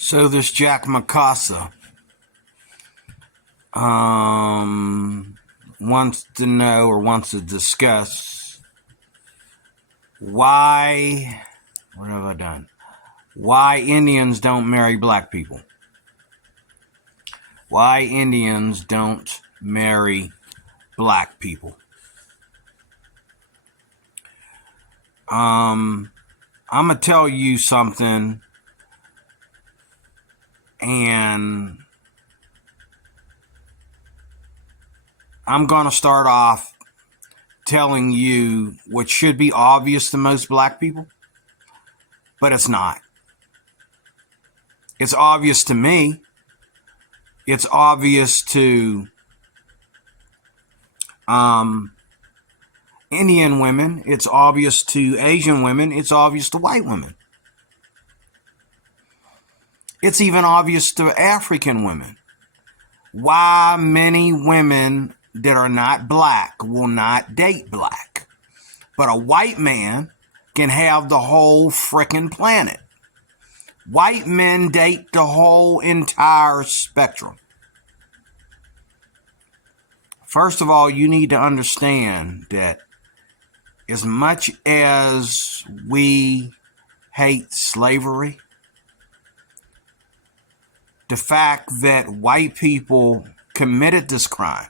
So this Jack Mikasa wants to know or wants to discuss why, what have I done? Why Indians don't marry black people. Why Indians don't marry black people. I'm going to tell you something, and I'm going to start off telling you what should be obvious to most black people, but it's not. It's obvious to me. It's obvious to Indian women. It's obvious to Asian women. It's obvious to white women. It's even obvious to African women. Why many women that are not black will not date black. But a white man can have the whole frickin' planet. White men date the whole entire spectrum. First of all, you need to understand that as much as we hate slavery, the fact that white people committed this crime,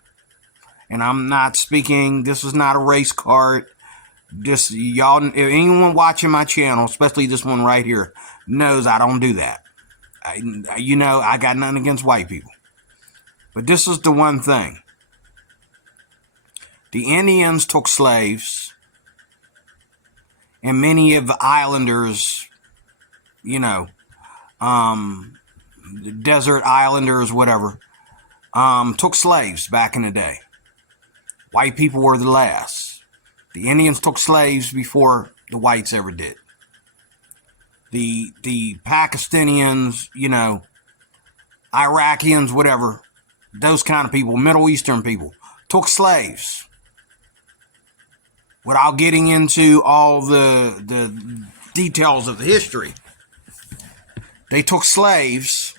and I'm not speaking, this is not a race card. This, y'all, if anyone watching my channel, especially this one right here, knows I don't do that. I got nothing against white people. But this is the one thing. The Indians took slaves, and many of the islanders, the desert islanders, whatever, took slaves back in the day. White people were the last. The Indians took slaves before the whites ever did. The Pakistanians, Iraqians, whatever, those kind of people, Middle Eastern people, took slaves. Without getting into all the details of the history, they took slaves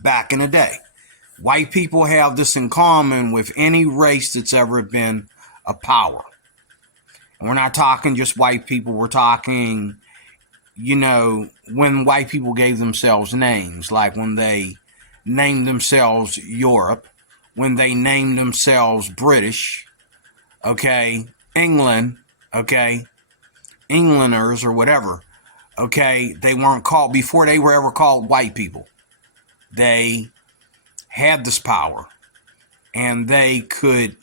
back in the day. White people have this in common with any race that's ever been a power. And we're not talking just white people. We're talking, when white people gave themselves names, like when they named themselves Europe, when they named themselves British, England, Englanders or whatever, they weren't called, before they were ever called white people. They had this power, and they could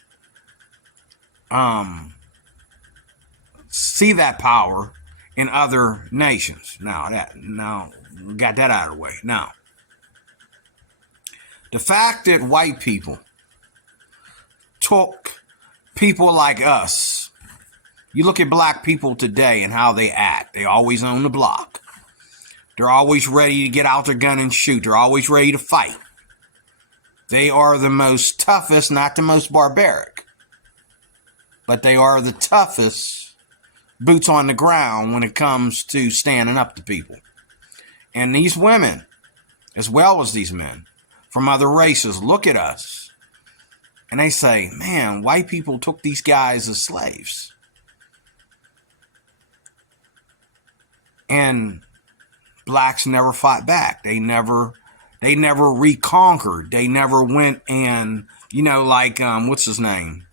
see that power in other nations. Now we got that out of the way. Now, the fact that white people took people like us, you look at black people today and how they act. They always own the block. They're always ready to get out their gun and shoot. They're always ready to fight. They are the most toughest, not the most barbaric, but they are the toughest boots on the ground when it comes to standing up to people. And these women, as well as these men from other races, look at us and they say, man, white people took these guys as slaves. And blacks never fought back. They never reconquered. They never went and, what's his name?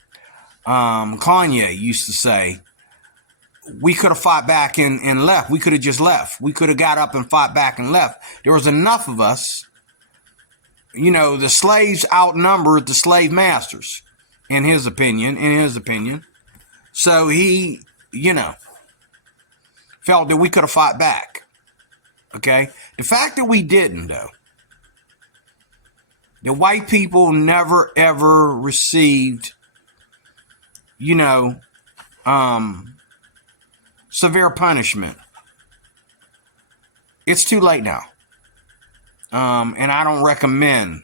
Kanye used to say, we could have fought back and left. We could have just left. We could have got up and fought back and left. There was enough of us. The slaves outnumbered the slave masters, in his opinion. So he, felt that we could have fought back. Okay? The fact that we didn't, though, the white people never, ever received, severe punishment. It's too late now. And I don't recommend,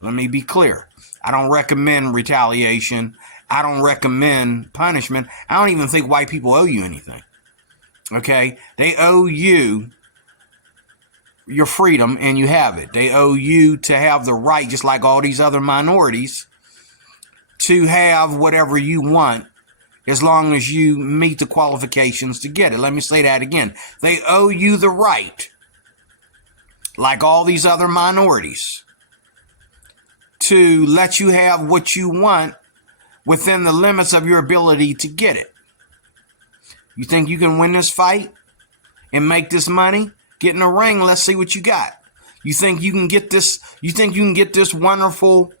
let me be clear, I don't recommend retaliation. I don't recommend punishment. I don't even think white people owe you anything. Okay? They owe you your freedom and you have it. They owe you to have the right, just like all these other minorities, to have whatever you want as long as you meet the qualifications to get it. Let me say that again. They owe you the right, like all these other minorities, to let you have what you want within the limits of your ability to get it. You think you can win this fight and make this money? Get in the ring. Let's see what you got. You think you can get this? You think you can get this wonderful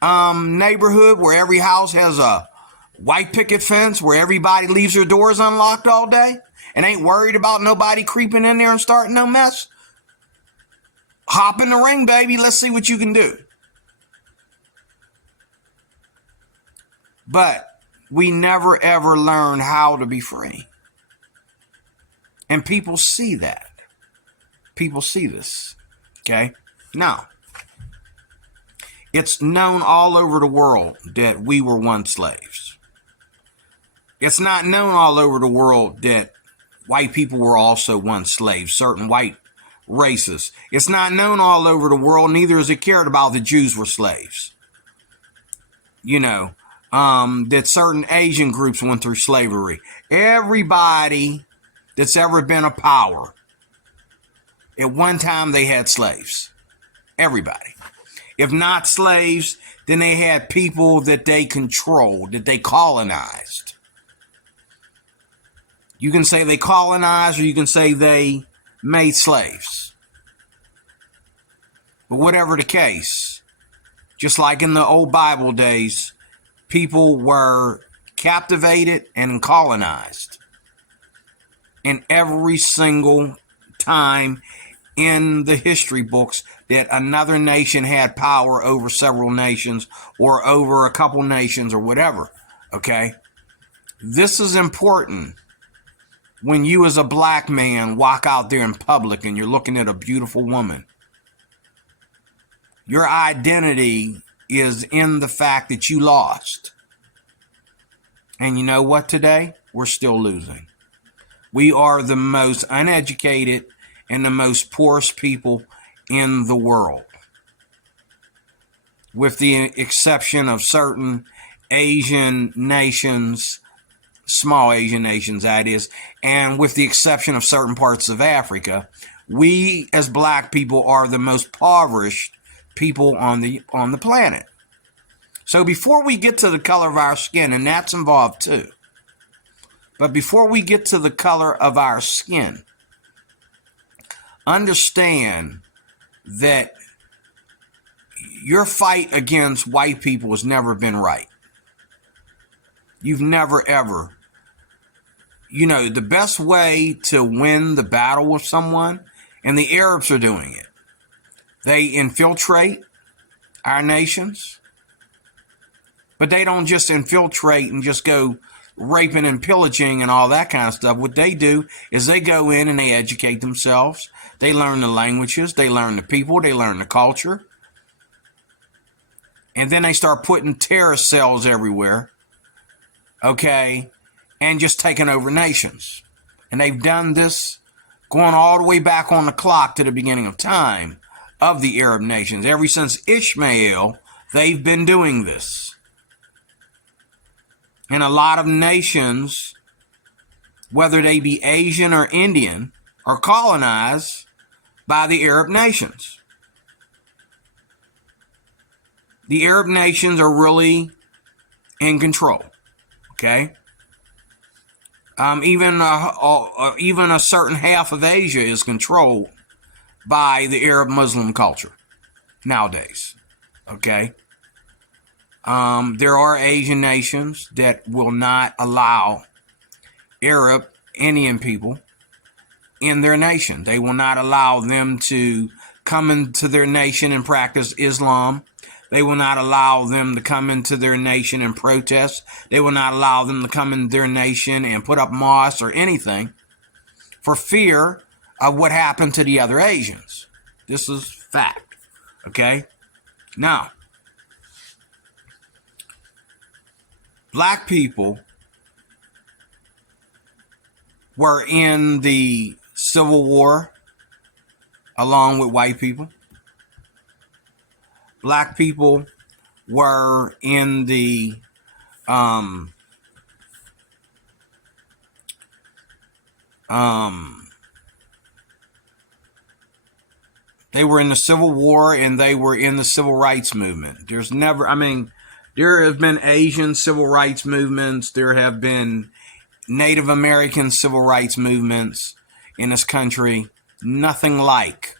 neighborhood where every house has a white picket fence, where everybody leaves their doors unlocked all day and ain't worried about nobody creeping in there and starting no mess? Hop in the ring, baby. Let's see what you can do. But we never ever learn how to be free. And people see that. People see this. Okay? Now, it's known all over the world that we were once slaves. It's not known all over the world that white people were also once slaves, certain white races. It's not known all over the world, neither is it cared about that Jews were slaves. You know, that certain Asian groups went through slavery. Everybody that's ever been a power, at one time they had slaves. Everybody. If not slaves, then they had people that they controlled, that they colonized. You can say they colonized, or you can say they made slaves. But whatever the case, just like in the old Bible days, people were captivated and colonized. And every single time in the history books that another nation had power over several nations or over a couple nations or whatever, okay? This is important when you as a black man walk out there in public and you're looking at a beautiful woman. Your identity is in the fact that you lost. And you know what today? We're still losing. We are the most uneducated and the most poorest people in the world. With the exception of certain Asian nations, small Asian nations that is, and with the exception of certain parts of Africa, we as black people are the most impoverished people on the planet. So before we get to the color of our skin, and that's involved too, but before we get to the color of our skin, understand that your fight against white people has never been right. You've never ever, the best way to win the battle with someone, and the Arabs are doing it, they infiltrate our nations, but they don't just infiltrate and just go raping and pillaging and all that kind of stuff. What they do is they go in and they educate themselves. They learn the languages, they learn the people, they learn the culture. And then they start putting terrorist cells everywhere, okay, and just taking over nations. And they've done this going all the way back on the clock to the beginning of time of the Arab nations. Ever since Ishmael, they've been doing this. And a lot of nations, whether they be Asian or Indian, are colonized by the Arab nations. The Arab nations are really in control, okay? Even a certain half of Asia is controlled by the Arab Muslim culture nowadays, okay? There are Asian nations that will not allow Arab Indian people in their nation. They will not allow them to come into their nation and practice Islam. They will not allow them to come into their nation and protest. They will not allow them to come into their nation and put up mosques or anything for fear of what happened to the other Asians. This is fact, okay? Now, black people were in the Civil War. along with white people. Black people were in the they were in the Civil War and they were in the Civil Rights Movement. There have been Asian civil rights movements. There have been Native American civil rights movements in this country. Nothing like,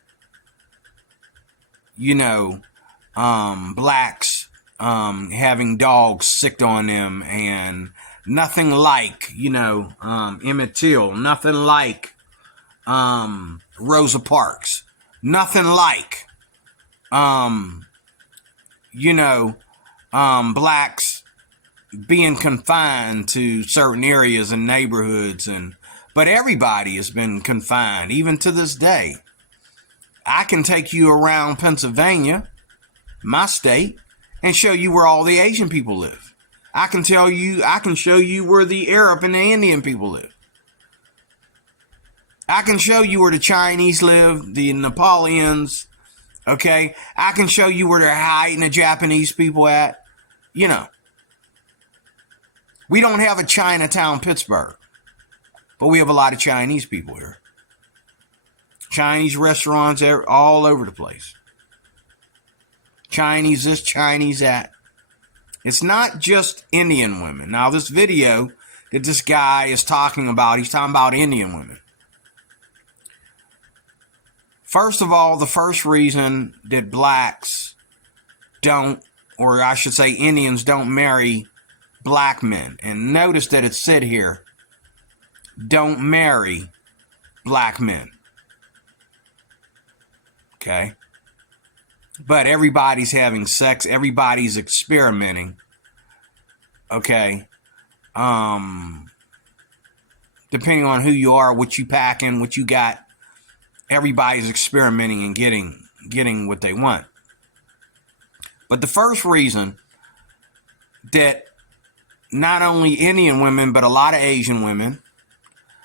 blacks having dogs sicked on them, and nothing like, Emmett Till. Nothing like Rosa Parks. Nothing like, blacks being confined to certain areas and neighborhoods, but everybody has been confined, even to this day. I can take you around Pennsylvania, my state, and show you where all the Asian people live. I can show you where the Arab and the Indian people live. I can show you where the Chinese live, the Nepalians, okay? I can show you where they're hiding the Japanese people at. We don't have a Chinatown, Pittsburgh, but we have a lot of Chinese people here. Chinese restaurants all over the place. Chinese this, Chinese that. It's not just Indian women. Now, this video that this guy is talking about, he's talking about Indian women. First of all, the first reason that blacks don't, or I should say Indians don't marry black men, and notice that it said here, don't marry black men. Okay? But everybody's having sex, everybody's experimenting. Okay? Depending on who you are, what you packing, what you got, everybody's experimenting and getting what they want. But the first reason that not only Indian women, but a lot of Asian women,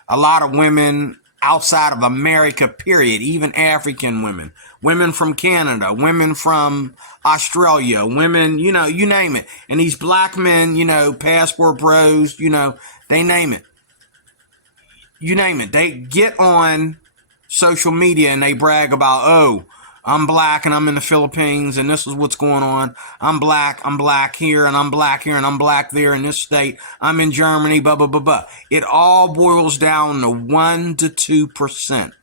a lot of women outside of America, period, even African women, women from Canada, women from Australia, women, you name it. And these black men, passport bros, they name it. You name it. They get on social media and they brag about, oh, I'm black and I'm in the Philippines and this is what's going on. I'm black here and I'm black here and I'm black there in this state. I'm in Germany, blah, blah, blah, blah. It all boils down to 1 to 2%.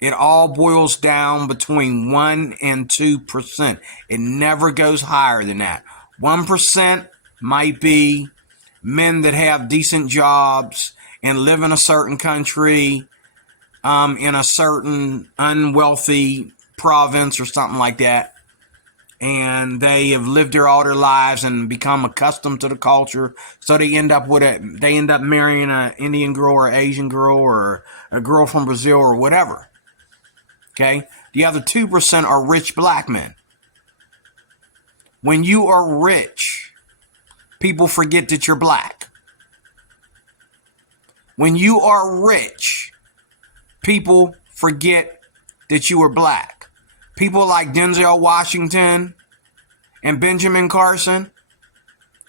It all boils down between 1 and 2%. It never goes higher than that. 1% might be men that have decent jobs and live in a certain country, in a certain unwealthy province or something like that, and they have lived there all their lives and become accustomed to the culture, so they end up marrying an Indian girl or Asian girl or a girl from Brazil or whatever. Okay? The other 2% are rich black men. When you are rich, people forget that you're black. When you are rich, people forget that you are black. People like Denzel Washington and Benjamin Carson,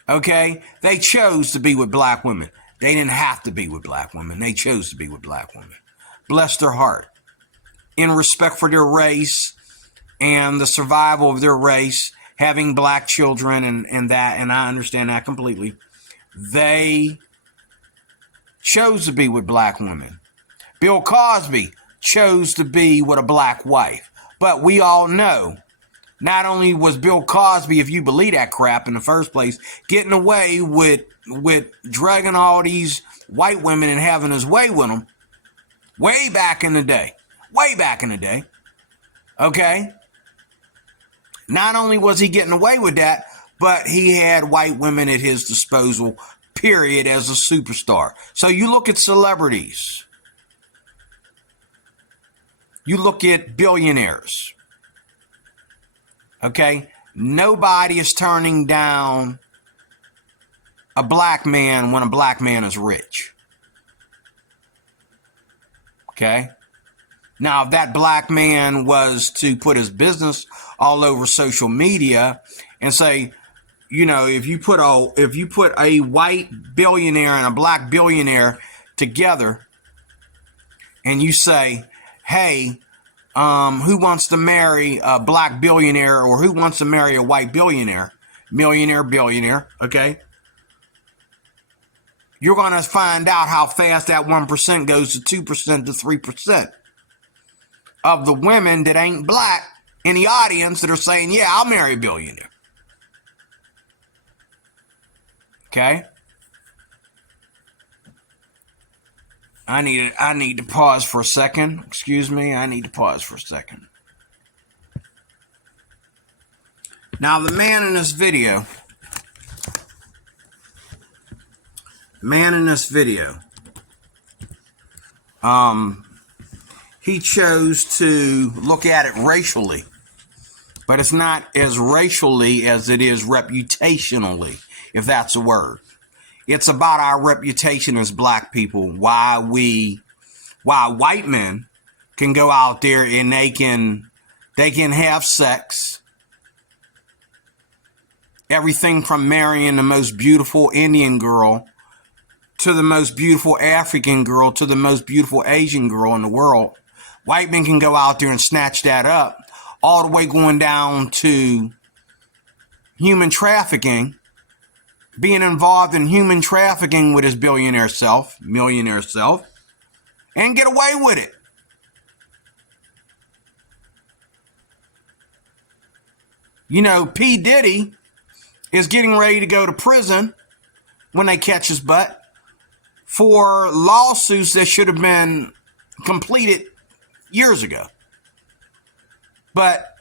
okay, they chose to be with black women. They didn't have to be with black women. They chose to be with black women. Bless their heart. In respect for their race and the survival of their race, having black children and I understand that completely. They chose to be with black women. Bill Cosby chose to be with a black wife. But we all know, not only was Bill Cosby, if you believe that crap in the first place, getting away with dragging all these white women and having his way with them way back in the day. Okay? Not only was he getting away with that, but he had white women at his disposal, period, as a superstar. So you look at celebrities. You look at billionaires. Okay? Nobody is turning down a black man when a black man is rich. Okay? Now, if that black man was to put his business all over social media and say, you know, if you put a white billionaire and a black billionaire together, and you say, hey, who wants to marry a black billionaire, or who wants to marry a white billionaire, billionaire, okay? You're going to find out how fast that 1% goes to 2% to 3% of the women that ain't black in the audience that are saying, yeah, I'll marry a billionaire. Okay? I need to pause for a second. Excuse me. I need to pause for a second. Now, the man in this video, he chose to look at it racially, but it's not as racially as it is reputationally, if that's a word. It's about our reputation as black people. Why white men can go out there and they can have sex. Everything from marrying the most beautiful Indian girl to the most beautiful African girl to the most beautiful Asian girl in the world. White men can go out there and snatch that up, all the way going down to human trafficking, being involved in human trafficking with his millionaire self, and get away with it. You know, P. Diddy is getting ready to go to prison when they catch his butt for lawsuits that should have been completed years ago. But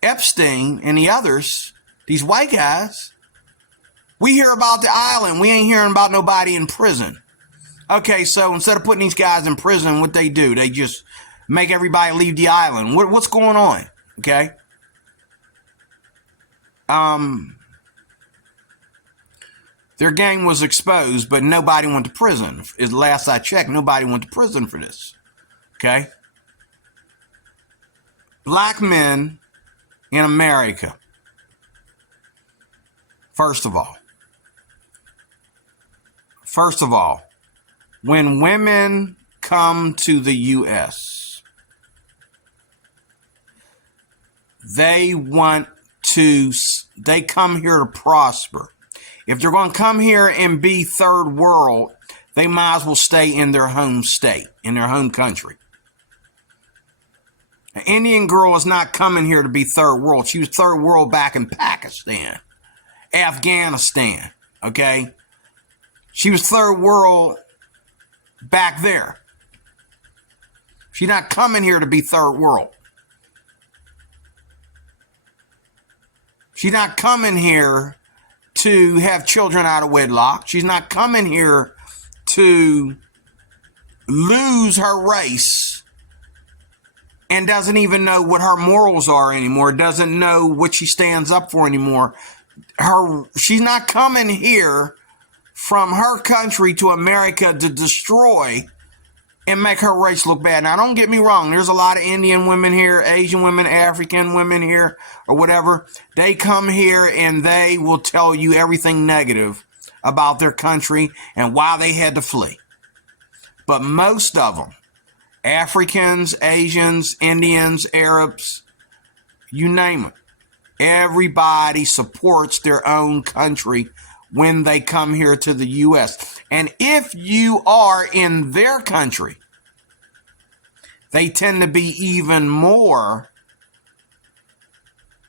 Epstein and the others, these white guys, we hear about the island. We ain't hearing about nobody in prison. Okay, so instead of putting these guys in prison, what they do, they just make everybody leave the island. What's going on? Okay. Their gang was exposed, but nobody went to prison. As last I checked, nobody went to prison for this. Okay. Black men in America. First of all, when women come to the U.S., they come here to prosper. If they're going to come here and be third world, they might as well stay in their home state, in their home country. An Indian girl is not coming here to be third world. She was third world back in Pakistan, Afghanistan, okay? She was third world back there. She's not coming here to be third world. She's not coming here to have children out of wedlock. She's not coming here to lose her race and doesn't even know what her morals are anymore, doesn't know what she stands up for anymore. She's not coming here from her country to America to destroy and make her race look bad. Now, don't get me wrong. There's a lot of Indian women here, Asian women, African women here, or whatever. They come here and they will tell you everything negative about their country and why they had to flee. But most of them, Africans, Asians, Indians, Arabs, you name it, everybody supports their own country when they come here to the U.S. And if you are in their country, they tend to be even more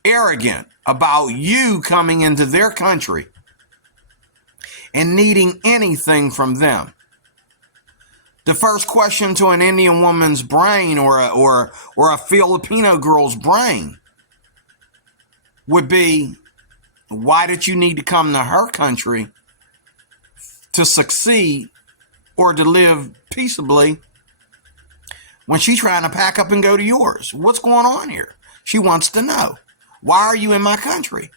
arrogant about you coming into their country and needing anything from them. The first question to an Indian woman's brain or a Filipino girl's brain would be, why did you need to come to her country to succeed or to live peaceably when she's trying to pack up and go to yours? What's going on here? She wants to know. Why are you in my country?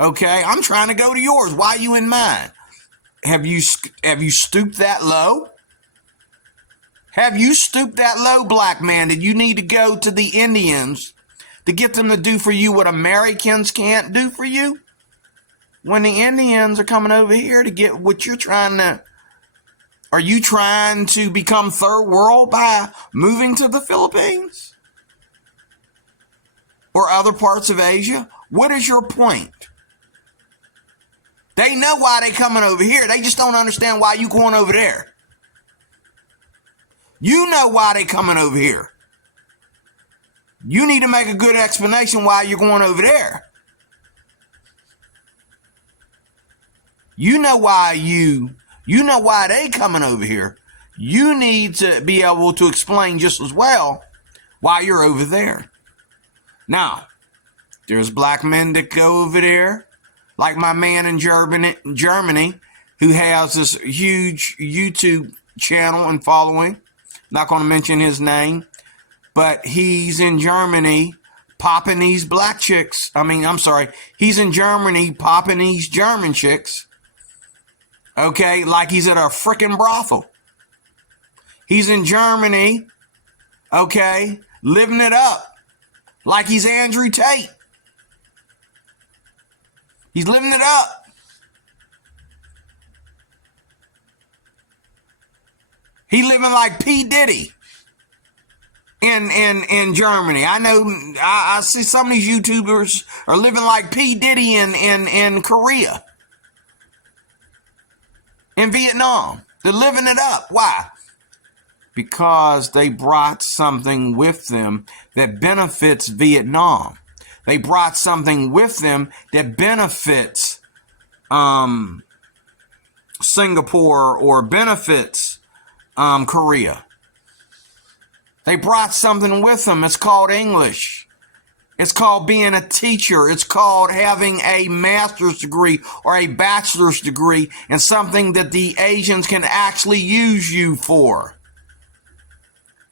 Okay, I'm trying to go to yours. Why are you in mine? Have you stooped that low? Have you stooped that low, black man, that you need to go to the Indians to get them to do for you what Americans can't do for you? When the Indians are coming over here to get what you're trying to... Are you trying to become third world by moving to the Philippines? Or other parts of Asia? What is your point? They know why they coming over here. They just don't understand why you going over there. You know why they coming over here. You need to make a good explanation why you're going over there. You know why they coming over here. You need to be able to explain just as well why you're over there. Now, there's black men that go over there, like my man in Germany, who has this huge YouTube channel and following. Not going to mention his name, but he's in Germany popping these black chicks. He's in Germany popping these German chicks. Okay, like he's at a frickin' brothel. He's in Germany, okay, living it up like he's Andrew Tate. He's living it up. He living like P. Diddy in Germany. I know I see some of these YouTubers are living like P. Diddy in Korea. In Vietnam. They're living it up. Why? Because they brought something with them that benefits Vietnam. They brought something with them that benefits Singapore or benefits Korea. They brought something with them. It's called English. It's called being a teacher. It's called having a master's degree or a bachelor's degree in something that the Asians can actually use you for.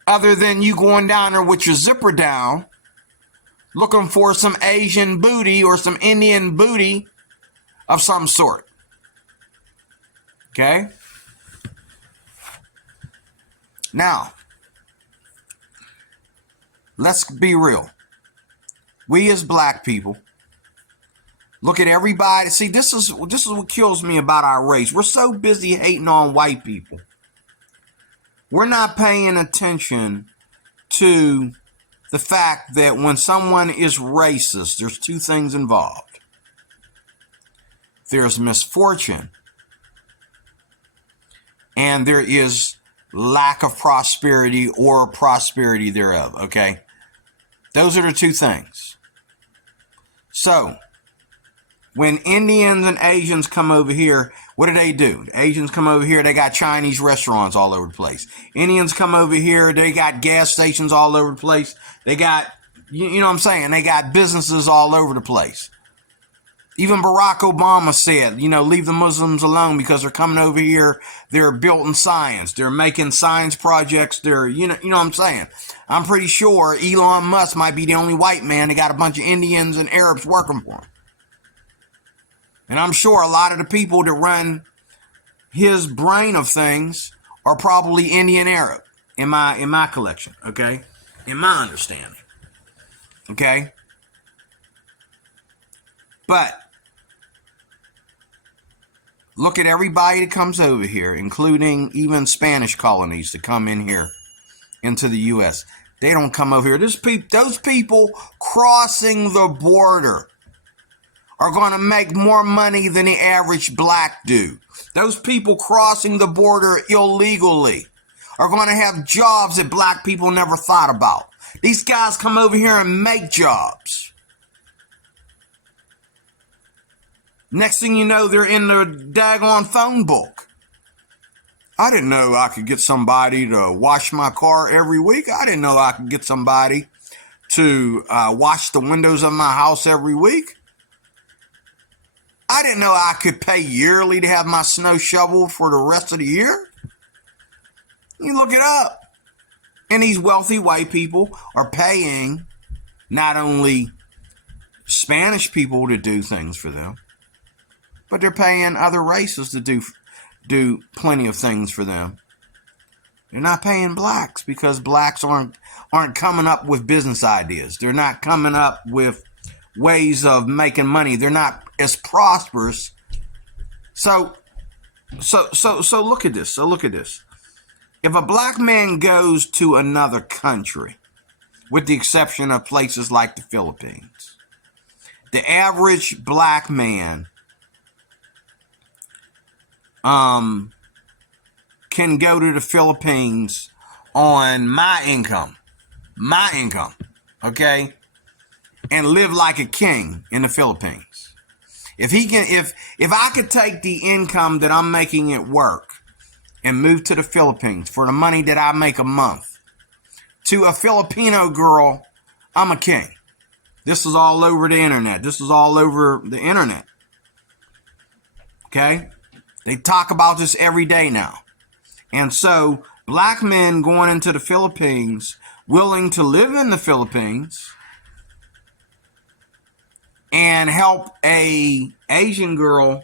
Other than you going down there with your zipper down, looking for some Asian booty or some Indian booty of some sort. Okay? Now, let's be real. We as black people, look at everybody. See, this is what kills me about our race. We're so busy hating on white people. We're not paying attention to the fact that when someone is racist, there's two things involved. There's misfortune, and there is lack of prosperity or prosperity thereof, okay? Those are the two things. So, when Indians and Asians come over here, what do? The Asians come over here, they got Chinese restaurants all over the place. Indians come over here, they got gas stations all over the place. They got, you know what I'm saying? They got businesses all over the place. Even Barack Obama said, leave the Muslims alone because they're coming over here. They're built in science. They're making science projects. They're, you know what I'm saying? I'm pretty sure Elon Musk might be the only white man that got a bunch of Indians and Arabs working for him. And I'm sure a lot of the people that run his brain of things are probably Indian Arab in my collection, okay? In my understanding. Okay? But look at everybody that comes over here, including even Spanish colonies that come in here into the U.S. They don't come over here. Those people crossing the border are going to make more money than the average black dude. Those people crossing the border illegally are going to have jobs that black people never thought about. These guys come over here and make jobs. Next thing you know, they're in the daggone phone book. I didn't know I could get somebody to wash my car every week. I didn't know I could get somebody to wash the windows of my house every week. I didn't know I could pay yearly to have my snow shoveled for the rest of the year. You look it up. And these wealthy white people are paying not only Spanish people to do things for them, but they're paying other races to do plenty of things for them. They're not paying blacks because blacks aren't coming up with business ideas. They're not coming up with ways of making money. They're not as prosperous. So look at this. So look at this. If a black man goes to another country, with the exception of places like the Philippines, the average black man can go to the Philippines on my income, okay, and live like a king in the Philippines. If I could take the income that I'm making at work and move to the Philippines for the money that I make a month, to a Filipino girl, I'm a king. This is all over the internet. Okay? They talk about this every day now. And so, black men going into the Philippines, willing to live in the Philippines and help a Asian girl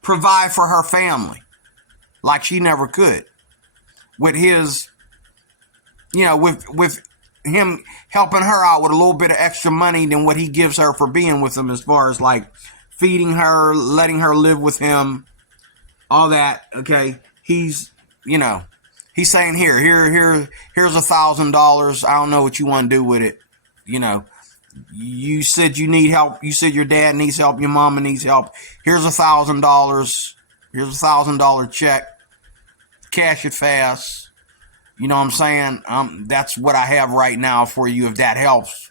provide for her family like she never could. With his, with him helping her out with a little bit of extra money than what he gives her for being with him, as far as like feeding her, letting her live with him, all that. Okay. He's saying here's $1,000. I don't know what you want to do with it. You said you need help. You said your dad needs help. Your mama needs help. Here's $1,000. Here's $1,000 check. Cash it fast. You know what I'm saying? That's what I have right now for you. If that helps,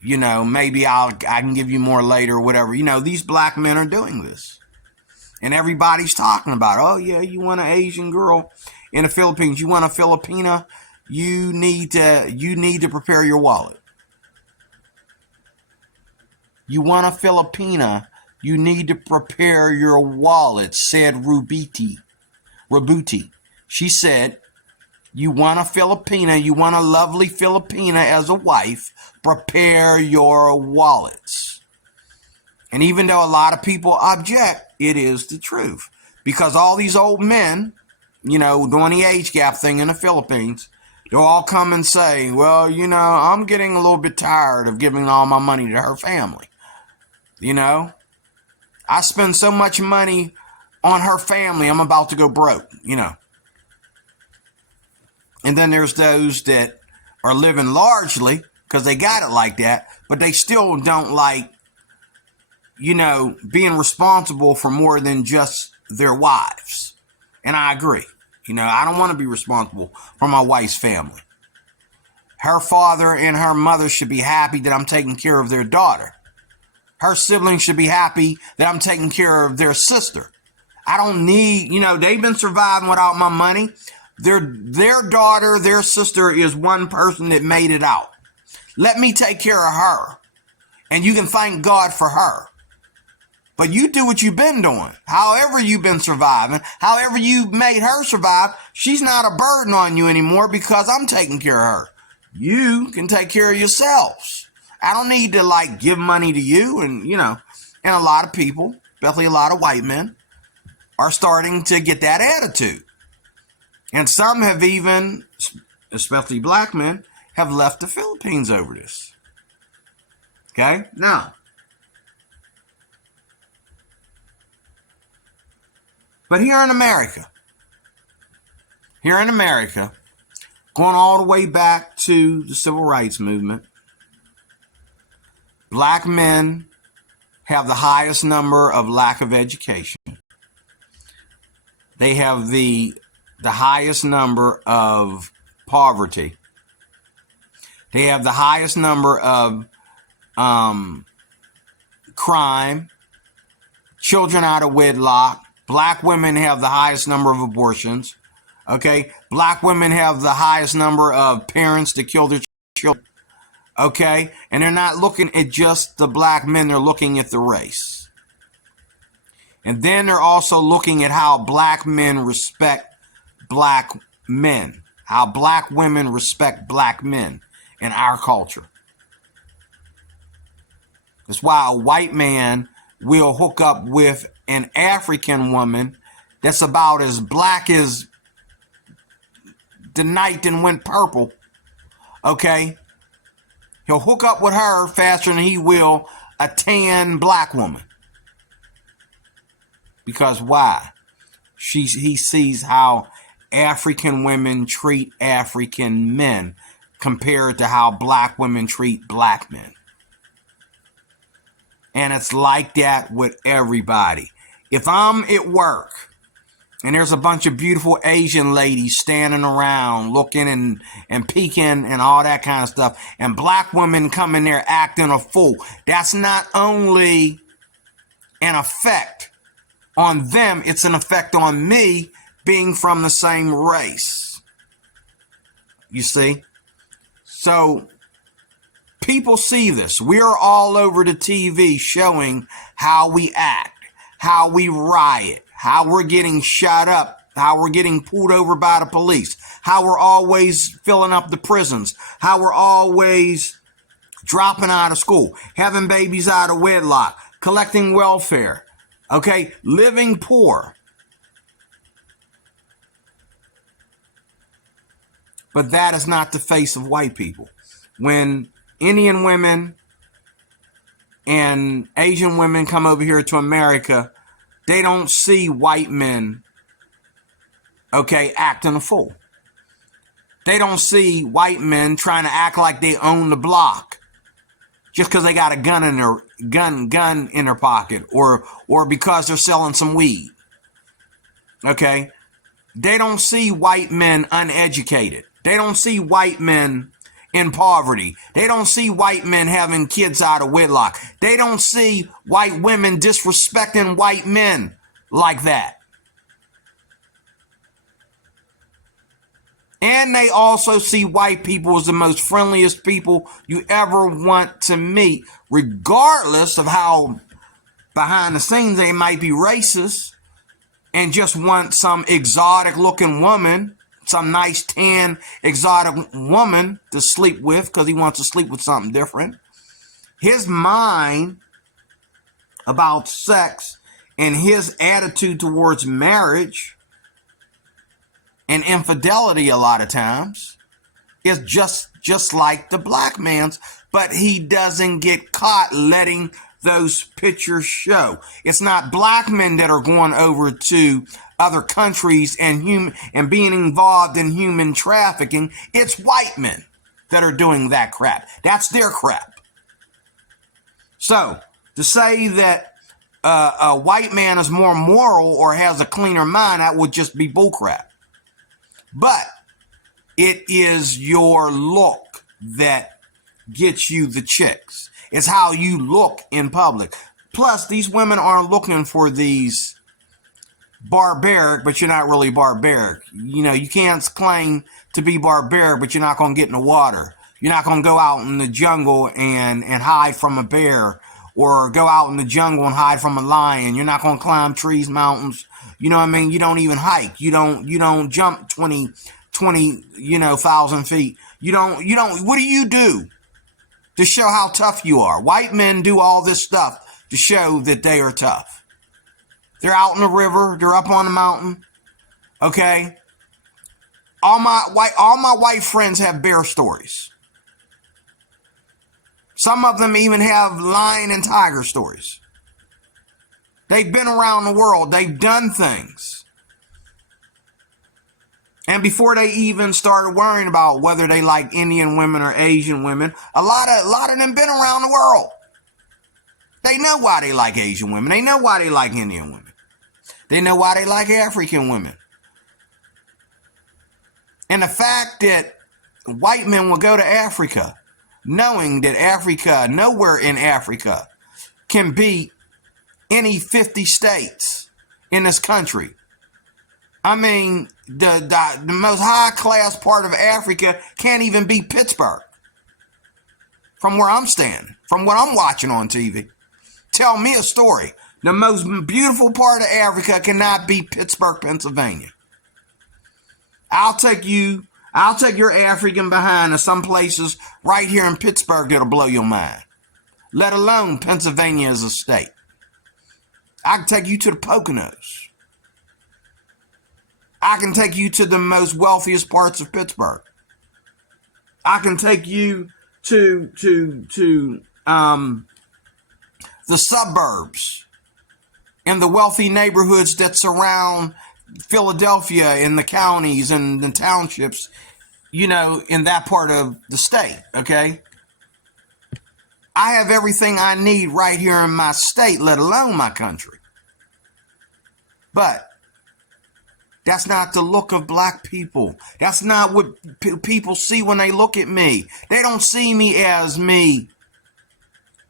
maybe I can give you more later or whatever. These black men are doing this. And everybody's talking about, oh yeah, you want an Asian girl in the Philippines, you want a Filipina, you need to prepare your wallet. You want a Filipina, you need to prepare your wallet, said Rabuti. She said, you want a Filipina, you want a lovely Filipina as a wife, prepare your wallets. And even though a lot of people object, it is the truth. Because all these old men, doing the age gap thing in the Philippines, they'll all come and say, well, I'm getting a little bit tired of giving all my money to her family. I spend so much money on her family, I'm about to go broke, And then there's those that are living largely because they got it like that, but they still don't like, being responsible for more than just their wives. And I agree. I don't want to be responsible for my wife's family. Her father and her mother should be happy that I'm taking care of their daughter. Her siblings should be happy that I'm taking care of their sister. I don't need, they've been surviving without my money. Their daughter, their sister is one person that made it out. Let me take care of her. And you can thank God for her. But you do what you've been doing. However you've been surviving, however you made her survive, she's not a burden on you anymore because I'm taking care of her. You can take care of yourselves. I don't need to give money to you. And a lot of people, especially a lot of white men, are starting to get that attitude. And some have even, especially black men, have left the Philippines over this. Okay? Now, but here in America, going all the way back to the civil rights movement, black men have the highest number of lack of education. They have the highest number of poverty. They have the highest number of crime, children out of wedlock. Black women have the highest number of abortions. Okay, black women have the highest number of parents that kill their children. Okay, and they're not looking at just the black men, they're looking at the race. And then they're also looking at how black men respect black men, how black women respect black men in our culture. That's why a white man will hook up with an African woman that's about as black as the night then went purple, okay, he'll hook up with her faster than he will a tan black woman. Because why? He sees how African women treat African men compared to how black women treat black men. And it's like that with everybody. If I'm at work and there's a bunch of beautiful Asian ladies standing around looking and peeking and all that kind of stuff, and black women come in there acting a fool, that's not only an effect on them, it's an effect on me being from the same race. You see? So people see this. We're all over the TV showing how we act, how we riot, how we're getting shot up, how we're getting pulled over by the police, how we're always filling up the prisons, how we're always dropping out of school, having babies out of wedlock, collecting welfare, okay, living poor. But that is not the face of white people. When Indian women and Asian women come over here to America, they don't see white men, okay, acting a fool. They don't see white men trying to act like they own the block just because they got a gun in their pocket, or because they're selling some weed. Okay? They don't see white men uneducated. They don't see white men in poverty. They don't see white men having kids out of wedlock. They don't see white women disrespecting white men like that. And they also see white people as the most friendliest people you ever want to meet, regardless of how behind the scenes they might be racist and just want some exotic looking woman, some nice tan exotic woman to sleep with because he wants to sleep with something different. His mind about sex and his attitude towards marriage and infidelity a lot of times is just like the black man's, but he doesn't get caught letting those pictures show. It's not black men that are going over to other countries and being involved in human trafficking. It's white men that are doing that crap. That's their crap. So to say that a white man is more moral or has a cleaner mind, that would just be bullcrap. But it is your look that gets you the chicks. It's how you look in public. Plus, these women aren't looking for these barbaric, but you're not really barbaric. You know, you can't claim to be barbaric, but you're not going to get in the water. You're not going to go out in the jungle and hide from a bear, or go out in the jungle and hide from a lion. You're not going to climb trees, mountains. You know what I mean? You don't even hike. You don't jump 1,000 feet. You don't, what do you do to show how tough you are? White men do all this stuff to show that they are tough. They're out in the river. They're up on the mountain. Okay. All my white friends have bear stories. Some of them even have lion and tiger stories. They've been around the world. They've done things. And before they even started worrying about whether they like Indian women or Asian women, a lot of them been around the world. They know why they like Asian women. They know why they like Indian women. They know why they like African women. And the fact that white men will go to Africa, knowing that Africa, nowhere in Africa, can beat any 50 states in this country. I mean, the most high-class part of Africa can't even beat Pittsburgh. From where I'm standing, from what I'm watching on TV. Tell me a story. The most beautiful part of Africa cannot beat Pittsburgh, Pennsylvania. I'll take your African behind to some places right here in Pittsburgh that'll blow your mind. Let alone Pennsylvania as a state. I can take you to the Poconos. I can take you to the most wealthiest parts of Pittsburgh. I can take you to the suburbs and the wealthy neighborhoods that surround Philadelphia and the counties and the townships, in that part of the state, okay? I have everything I need right here in my state, let alone my country. But that's not the look of black people. That's not what people see when they look at me. They don't see me as me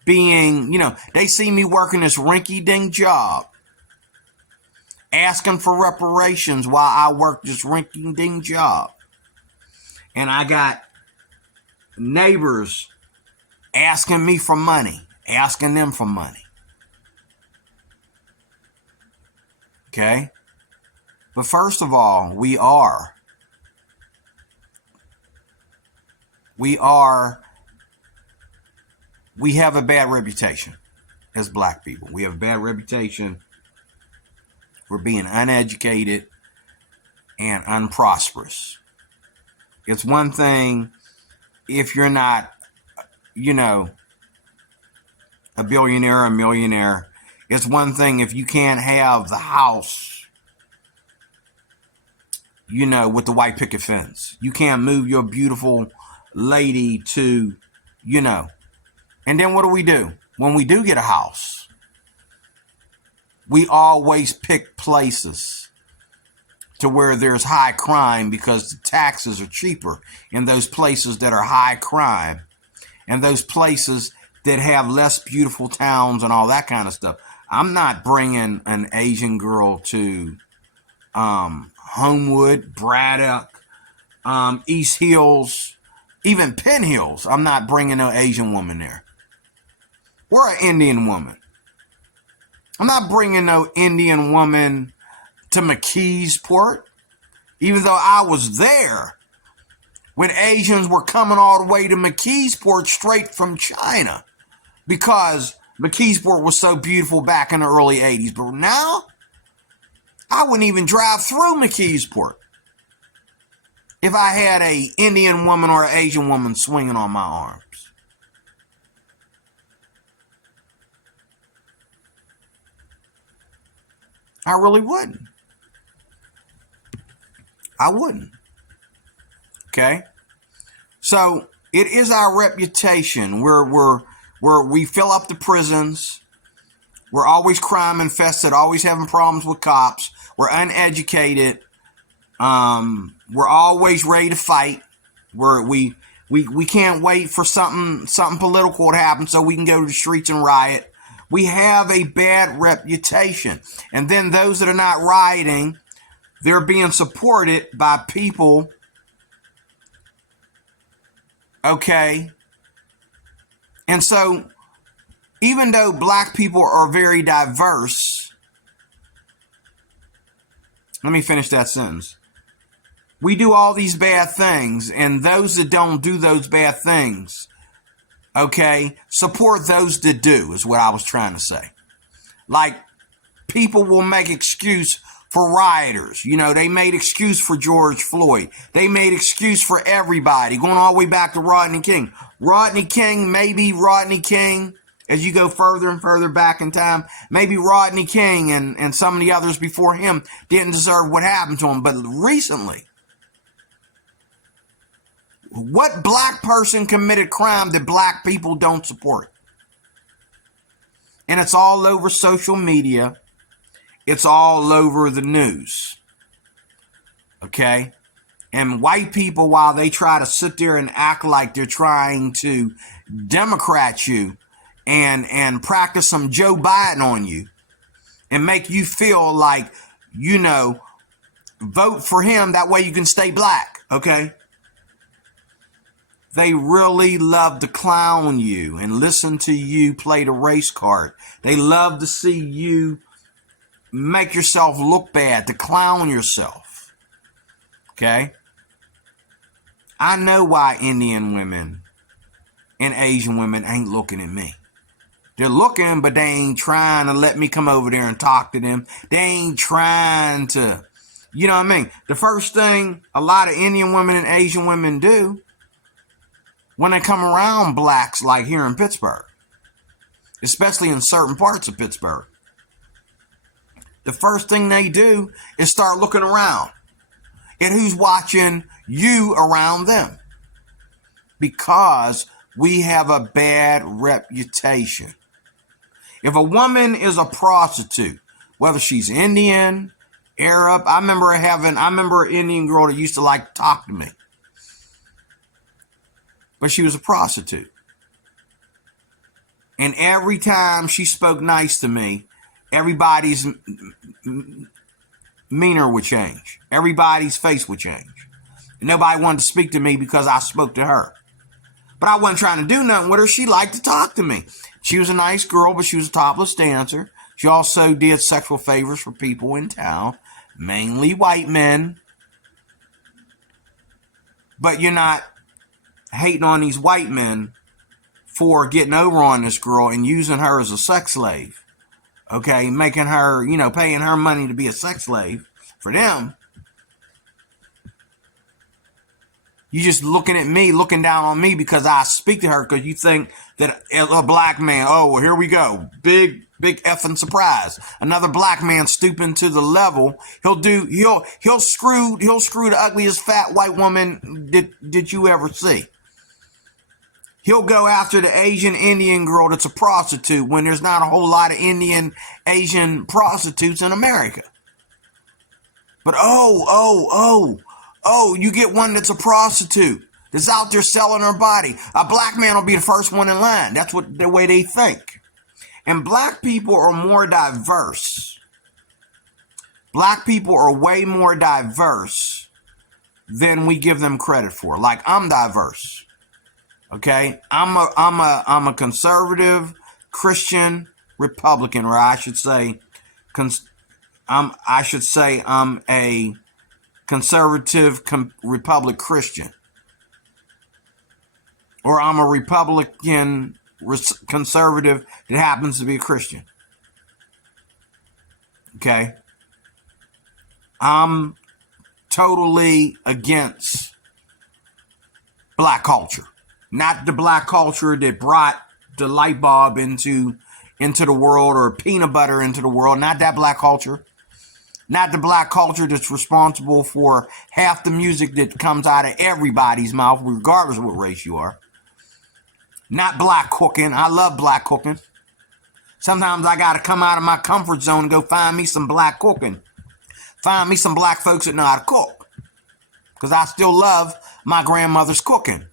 being, they see me working this rinky-dink job, asking for reparations while I work this rinky-dink job. And I got neighbors asking me for money, asking them for money. Okay? But first of all, we have a bad reputation as black people. We have a bad reputation for being uneducated and unprosperous. It's one thing if you're not, a billionaire or a millionaire. It's one thing if you can't have the house, with the white picket fence. You can't move your beautiful lady to, And then what do? When we do get a house, we always pick places to where there's high crime because the taxes are cheaper in those places that are high crime and those places that have less beautiful towns and all that kind of stuff. I'm not bringing an Asian girl to Homewood, Braddock, East Hills, even Penn Hills. I'm not bringing no Asian woman there. We're an Indian woman. I'm not bringing no Indian woman to McKeesport, even though I was there when Asians were coming all the way to McKeesport straight from China because McKeesport was so beautiful back in the early 80s. But now, I wouldn't even drive through McKeesport if I had a Indian woman or an Asian woman swinging on my arms. I really wouldn't. I wouldn't. Okay? So it is our reputation. We fill up the prisons. We're always crime infested, always having problems with cops. We're uneducated. We're always ready to fight. We can't wait for something political to happen so we can go to the streets and riot. We have a bad reputation. And then those that are not rioting, they're being supported by people, okay? And so, even though black people are very diverse, let me finish that sentence. We do all these bad things, and those that don't do those bad things, okay, support those that do, is what I was trying to say. Like, people will make excuse for rioters. They made excuse for George Floyd. They made excuse for everybody, going all the way back to Rodney King. Maybe Rodney King, as you go further and further back in time, maybe Rodney King and some of the others before him didn't deserve what happened to him. But recently, what black person committed crime that black people don't support? And it's all over social media. It's all over the news. Okay? And white people, while they try to sit there and act like they're trying to Democrat you and practice some Joe Biden on you and make you feel like, vote for him, that way you can stay black. Okay? They really love to clown you and listen to you play the race card. They love to see you make yourself look bad, to clown yourself. Okay? I know why Indian women and Asian women ain't looking at me. They're looking, but they ain't trying to let me come over there and talk to them. They ain't trying to, You know what I mean? The first thing a lot of Indian women and Asian women do when they come around blacks, like here in Pittsburgh, especially in certain parts of Pittsburgh, the first thing they do is start looking around at who's watching you around them, because we have a bad reputation. If a woman is a prostitute, whether she's Indian, Arab, I remember an Indian girl that used to like to talk to me, but she was a prostitute. And every time she spoke nice to me, everybody's meaner would change. Everybody's face would change. And nobody wanted to speak to me because I spoke to her. But I wasn't trying to do nothing with her. She liked to talk to me. She was a nice girl, but she was a topless dancer. She also did sexual favors for people in town, mainly white men. But you're not hating on these white men for getting over on this girl and using her as a sex slave. Okay, making her, paying her money to be a sex slave for them. You just looking at me, looking down on me because I speak to her, because you think that a black man, oh, well, here we go. Big effing surprise. Another black man stooping to the level. He'll screw the ugliest fat white woman did you ever see. He'll go after the Asian Indian girl that's a prostitute when there's not a whole lot of Indian Asian prostitutes in America. But you get one that's a prostitute that's out there selling her body. A black man will be the first one in line. That's the way they think. And black people are more diverse. Black people are way more diverse than we give them credit for. Like, I'm diverse. Okay, I'm a conservative Christian Republican, or I should say, I'm a conservative Republic Christian, or I'm a Republican conservative that happens to be a Christian. Okay, I'm totally against black culture. Not the black culture that brought the light bulb into the world, or peanut butter into the world. Not that black culture. Not the black culture that's responsible for half the music that comes out of everybody's mouth, regardless of what race you are. Not black cooking. I love black cooking. Sometimes I got to come out of my comfort zone and go find me some black cooking. Find me some black folks that know how to cook. Because I still love my grandmother's cooking.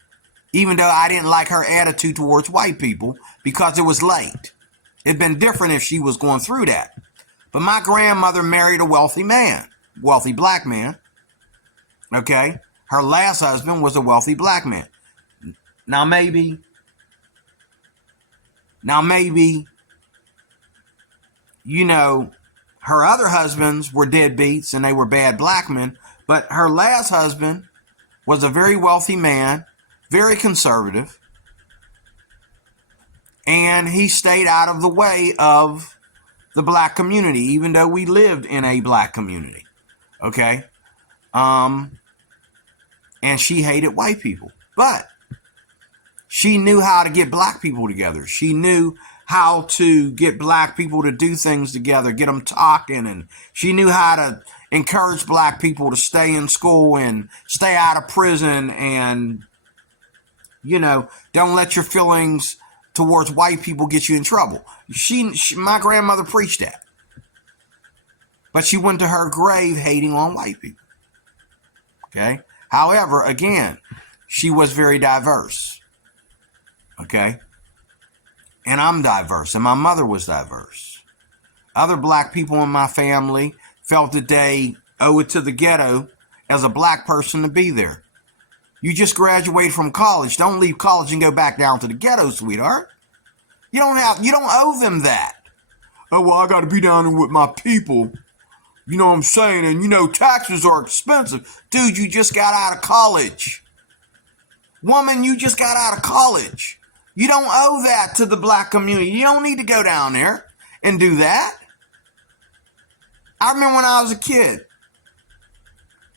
Even though I didn't like her attitude towards white people because it was late. It'd been different if she was going through that. But my grandmother married a wealthy black man. Okay? Her last husband was a wealthy black man. Now maybe, her other husbands were deadbeats and they were bad black men. But her last husband was a very wealthy man, very conservative, and he stayed out of the way of the black community, even though we lived in a black community. Okay? And she hated white people. But she knew how to get black people together. She knew how to get black people to do things together, get them talking, and she knew how to encourage black people to stay in school and stay out of prison, and don't let your feelings towards white people get you in trouble. My grandmother preached that. But she went to her grave hating on white people. Okay? However, again, she was very diverse. Okay? And I'm diverse, and my mother was diverse. Other black people in my family felt that they owe it to the ghetto as a black person to be there. You just graduated from college. Don't leave college and go back down to the ghetto, sweetheart. You don't owe them that. Oh, well, I got to be down there with my people. You know what I'm saying? And taxes are expensive. Dude, you just got out of college. Woman, you just got out of college. You don't owe that to the black community. You don't need to go down there and do that. I remember when I was a kid,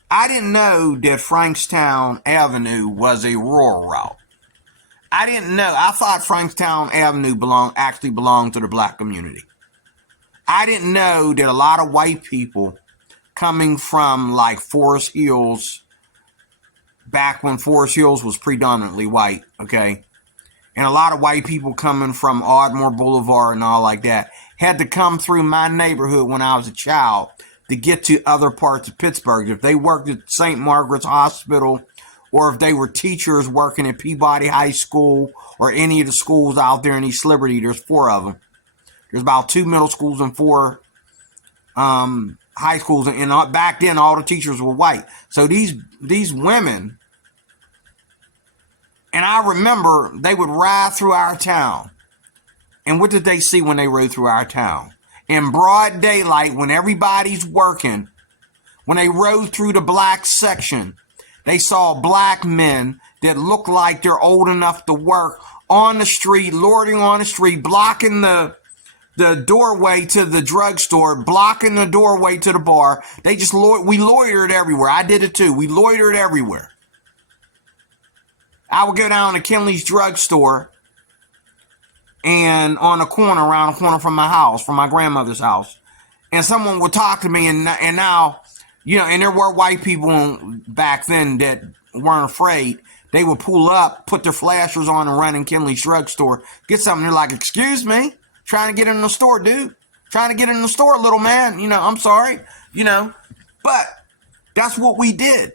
I didn't know that Frankstown Avenue was a rural route. I didn't know. I thought Frankstown Avenue actually belonged to the black community. I didn't know that a lot of white people coming from like Forest Hills, back when Forest Hills was predominantly white, okay, and a lot of white people coming from Ardmore Boulevard and all like that had to come through my neighborhood when I was a child to get to other parts of Pittsburgh. If they worked at St. Margaret's Hospital, or if they were teachers working at Peabody High School or any of the schools out there in East Liberty, there's 4 of them. There's about 2 middle schools and 4 high schools, and back then all the teachers were white. So these women, and I remember they would ride through our town. And what did they see when they rode through our town? In broad daylight, when everybody's working, when they rode through the black section, they saw black men that looked like they're old enough to work on the street, loitering on the street, blocking the doorway to the drugstore, blocking the doorway to the bar. They just we loitered everywhere. I did it too. We loitered everywhere. I would go down to Kinley's drugstore, and on the corner, around the corner from my house, from my grandmother's house, and someone would talk to me, and now, you know, and there were white people back then that weren't afraid. They would pull up, put their flashers on, and run in Kinley's drugstore, get something. They're like, "Excuse me, trying to get in the store, dude. Trying to get in the store, little man. You know, I'm sorry. You know." But that's what we did.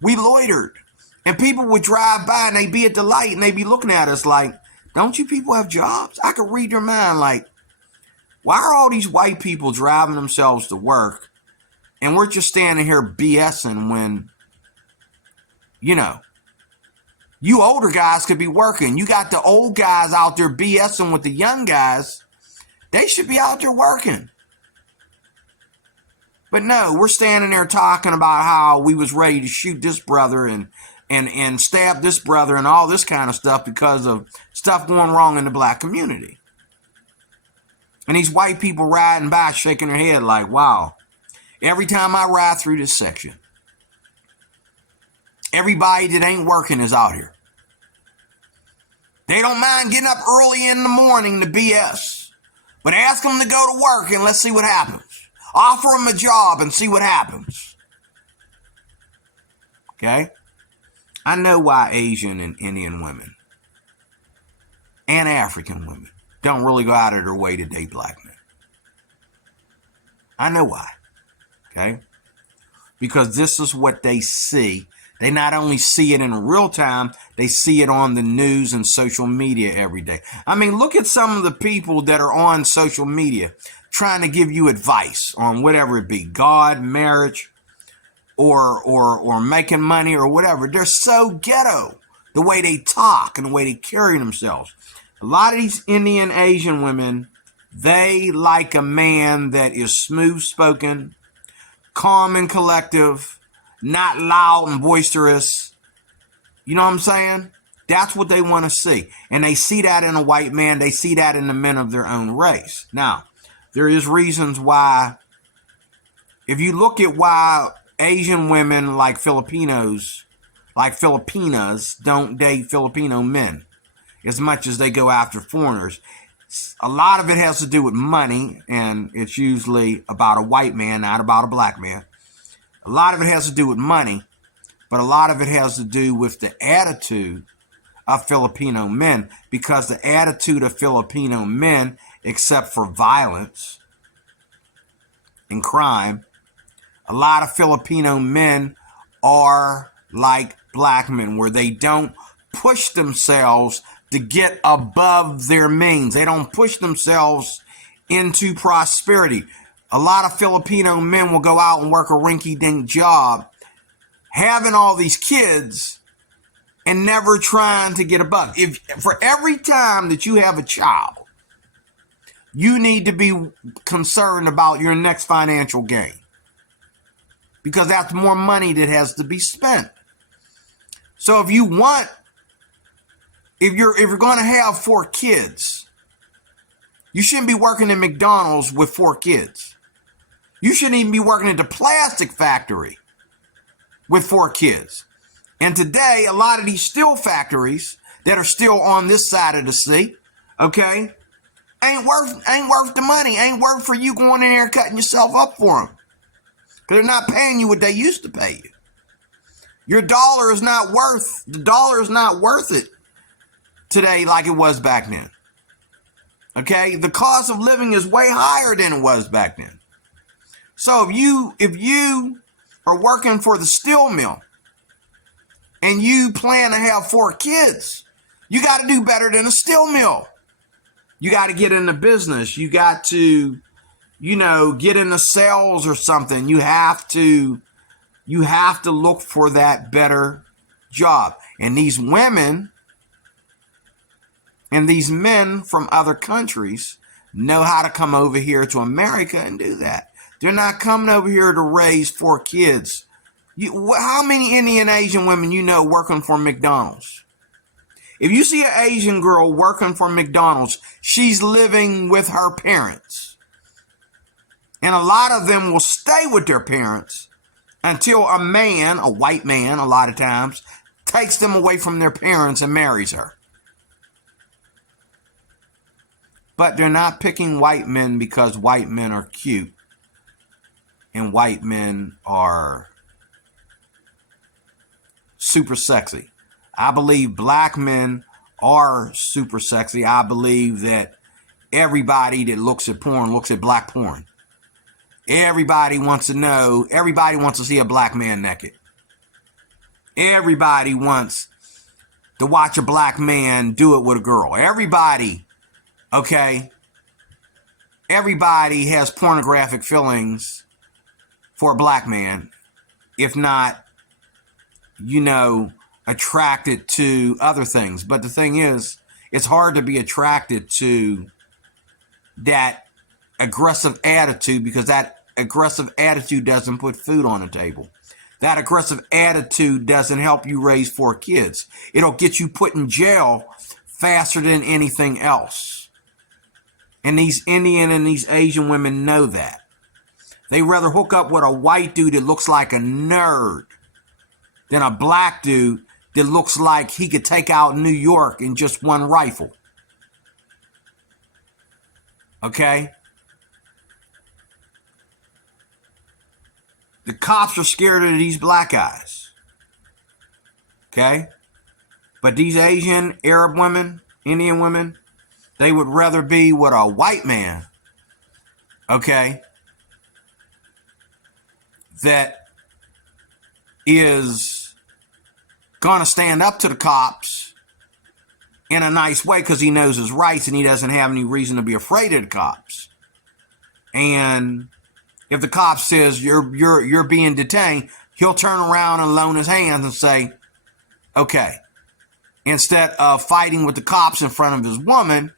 We loitered. And people would drive by and they'd be at the light and they'd be looking at us like, "Don't you people have jobs?" I could read their mind like, why are all these white people driving themselves to work and we're just standing here BSing when, you know, you older guys could be working. You got the old guys out there BSing with the young guys. They should be out there working. But no, we're standing there talking about how we was ready to shoot this brother and stab this brother and all this kind of stuff because of stuff going wrong in the black community. And these white people riding by shaking their head like, wow, every time I ride through this section, everybody that ain't working is out here. They don't mind getting up early in the morning to BS, but ask them to go to work and let's see what happens. Offer them a job and see what happens. Okay? I know why Asian and Indian women and African women don't really go out of their way to date black men. I know why. Okay? Because this is what they see. They not only see it in real time, they see it on the news and social media every day. I mean, look at some of the people that are on social media trying to give you advice on whatever it be, God, marriage, or making money or whatever. They're so ghetto, the way they talk and the way they carry themselves. A lot of these Indian Asian women, they like a man that is smooth-spoken, calm and collective, not loud and boisterous. You know what I'm saying? That's what they want to see. And they see that in a white man. They see that in the men of their own race. Now, there is reasons why, if you look at why Asian women like Filipinas don't date Filipino men as much as they go after foreigners. A lot of it has to do with money, and it's usually about a white man, not about a black man. A lot of it has to do with money, but a lot of it has to do with the attitude of Filipino men, because the attitude of Filipino men, except for violence and crime, a lot of Filipino men are like black men, where they don't push themselves to get above their means. They don't push themselves into prosperity. A lot of Filipino men will go out and work a rinky-dink job, having all these kids and never trying to get above. If for every time that you have a child, you need to be concerned about your next financial gain, because that's more money that has to be spent. So if you're going to have 4 kids, you shouldn't be working in McDonald's with 4 kids. You shouldn't even be working at the plastic factory with 4 kids. And today, a lot of these steel factories that are still on this side of the sea, okay, ain't worth the money. Ain't worth for you going in there and cutting yourself up for them. Because they're not paying you what they used to pay you. The dollar is not worth it today like it was back then. Okay, the cost of living is way higher than it was back then. So if you are working for the steel mill and you plan to have 4 kids, you got to do better than a steel mill. You got to get into business. You got to, get into sales or something. You have to look for that better job. And these women and these men from other countries know how to come over here to America and do that. They're not coming over here to raise 4 kids. How many Indian Asian women working for McDonald's? If you see an Asian girl working for McDonald's, she's living with her parents. And a lot of them will stay with their parents until a white man, a lot of times, takes them away from their parents and marries her. But they're not picking white men because white men are cute and white men are super sexy. I believe black men are super sexy. I believe that everybody that looks at porn looks at black porn. Everybody wants to see a black man naked. Everybody wants to watch a black man do it with a girl. Everybody has pornographic feelings for a black man, if not, attracted to other things. But the thing is, it's hard to be attracted to that aggressive attitude because that aggressive attitude doesn't put food on the table. That aggressive attitude doesn't help you raise 4 kids. It'll get you put in jail faster than anything else. And these Indian and these Asian women know that. They rather hook up with a white dude that looks like a nerd than a black dude that looks like he could take out New York in just one rifle. Okay? The cops are scared of these black guys. Okay? But these Asian, Arab women, Indian women, they would rather be with a white man, okay, that is going to stand up to the cops in a nice way because he knows his rights and he doesn't have any reason to be afraid of the cops. And if the cop says you're being detained, he'll turn around and loan his hands and say, okay, instead of fighting with the cops in front of his woman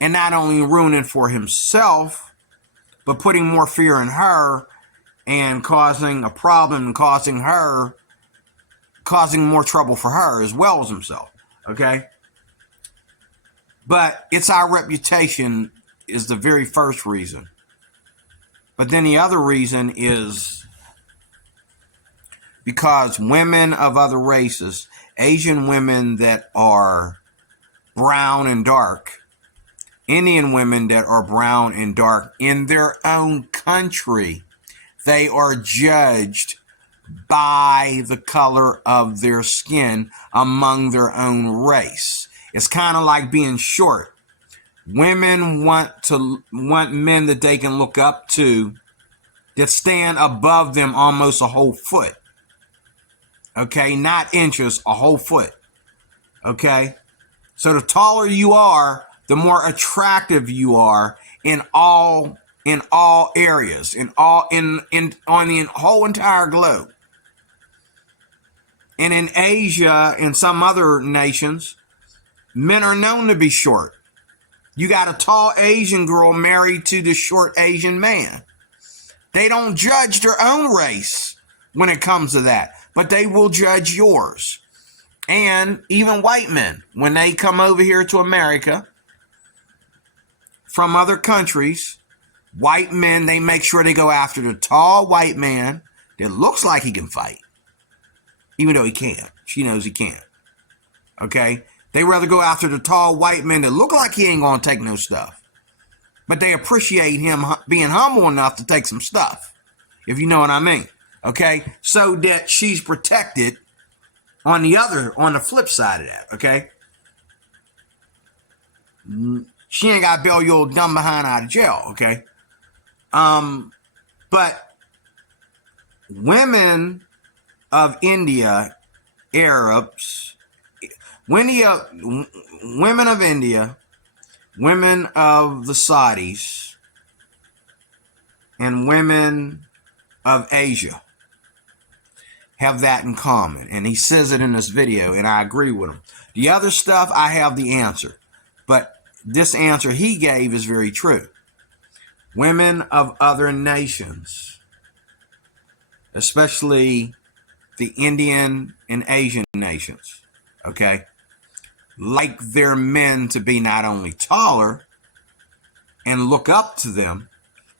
and not only ruining for himself, but putting more fear in her and causing a problem and causing more trouble for her as well as himself. Okay? But it's our reputation is the very first reason. But then the other reason is because women of other races, Asian women that are brown and dark, Indian women that are brown and dark, in their own country, they are judged by the color of their skin among their own race. It's kind of like being short. Women want men that they can look up to that stand above them almost a whole foot. Okay, not inches, a whole foot. Okay, so the taller you are, the more attractive you are in all areas, on the whole entire globe. And in Asia and some other nations, men are known to be short. You got a tall Asian girl married to the short Asian man. They don't judge their own race when it comes to that, but they will judge yours. And even white men, when they come over here to America from other countries, white men, they make sure they go after the tall white man that looks like he can fight. even though he can't. She knows he can't. Okay? They rather go after the tall white men that look like he ain't gonna take no stuff. But they appreciate him being humble enough to take some stuff, if you know what I mean. Okay? So that she's protected on the flip side of that, okay? She ain't got to bail your dumb behind out of jail, okay? But women of India, Arabs, women of India, women of the Saudis, and women of Asia have that in common. And he says it in this video, and I agree with him. The other stuff, I have the answer. But this answer he gave is very true. Women of other nations, especially the Indian and Asian nations, okay, like their men to be not only taller and look up to them,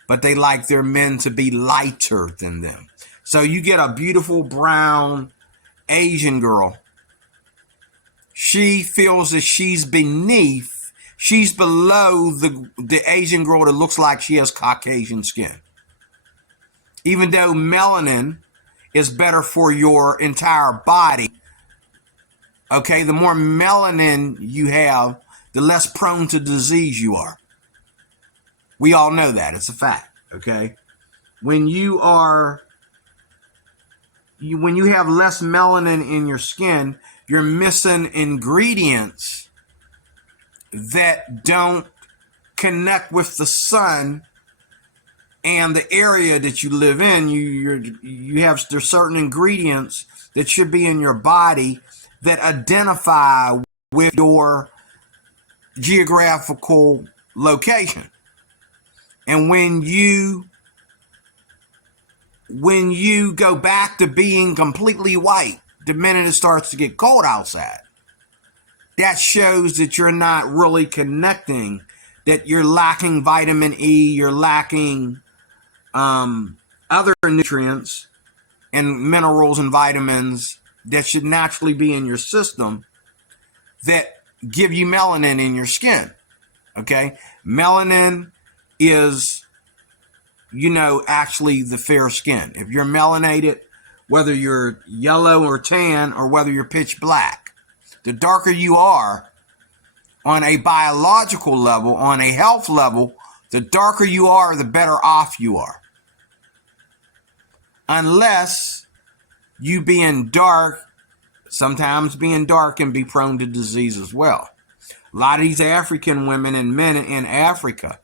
but they like their men to be lighter than them. So you get a beautiful brown Asian girl. She feels that she's below the Asian girl that looks like she has Caucasian skin. Even though melanin is better for your entire body, okay, the more melanin you have, the less prone to disease you are. We all know that. It's a fact, okay? When you have less melanin in your skin, you're missing ingredients that don't connect with the sun and the area that you live in. There's certain ingredients that should be in your body that identify with your geographical location. And when you go back to being completely white, the minute it starts to get cold outside, that shows that you're not really connecting, that you're lacking vitamin E, you're lacking other nutrients and minerals and vitamins that should naturally be in your system that give you melanin in your skin, okay? Melanin is, actually the fair skin. If you're melanated, whether you're yellow or tan or whether you're pitch black, the darker you are on a biological level, on a health level, the darker you are, the better off you are. Unless you being dark, sometimes being dark can be prone to disease as well. A lot of these African women and men in Africa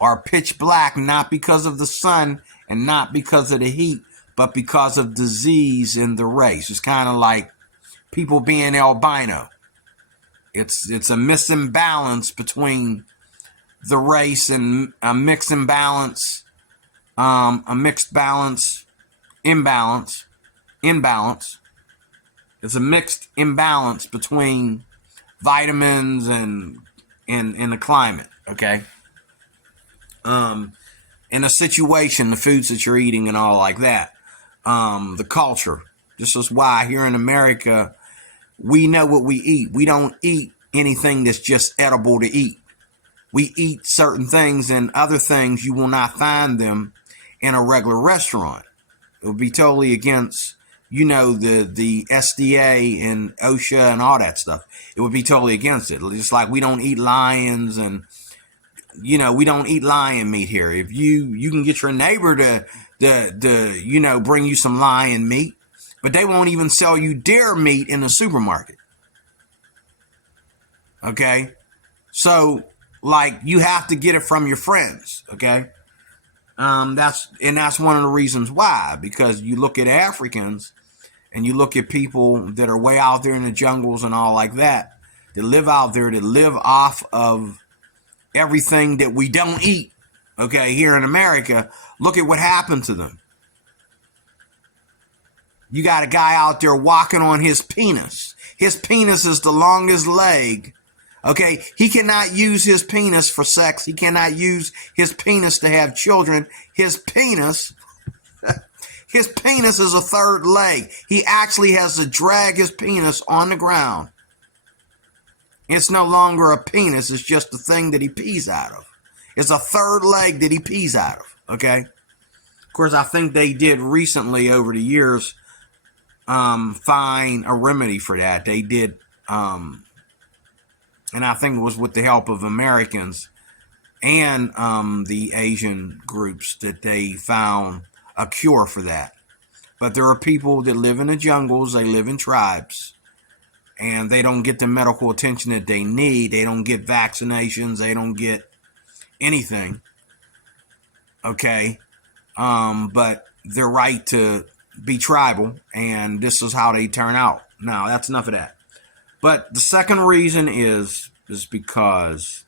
are pitch black, not because of the sun and not because of the heat, but because of disease in the race. It's kind of like people being albino. It's a misimbalance between the race and a mixed imbalance, imbalance. It's a mixed imbalance between vitamins and the climate, okay? In a situation, the foods that you're eating and all like that, the culture. This is why here in America, we know what we eat. We don't eat anything that's just edible to eat. We eat certain things, and other things you will not find them in a regular restaurant. It would be totally against, the SDA and OSHA and all that stuff. It would be totally against it. Just like we don't eat lions and, we don't eat lion meat here. If you can get your neighbor to bring you some lion meat, but they won't even sell you deer meat in the supermarket. Okay? So, you have to get it from your friends, okay? That's one of the reasons why, because you look at Africans and you look at people that are way out there in the jungles and all like that live out there, that live off of everything that we don't eat, okay, here in America. Look at what happened to them. You got a guy out there walking on his penis. His penis is the longest leg. Okay, he cannot use his penis for sex. He cannot use his penis to have children. His penis His penis is a third leg. He actually has to drag his penis on the ground. It's no longer a penis. It's just the thing that he pees out of. It's a third leg that he pees out of. Okay. Of course, I think they did recently over the years find a remedy for that. They did, and I think it was with the help of Americans and the Asian groups that they found a cure for that. But there are people that live in the jungles, they live in tribes, and they don't get the medical attention that they need. They don't get vaccinations, they don't get anything. Okay. But they're right to be tribal, and this is how they turn out. Now, that's enough of that. But the second reason is because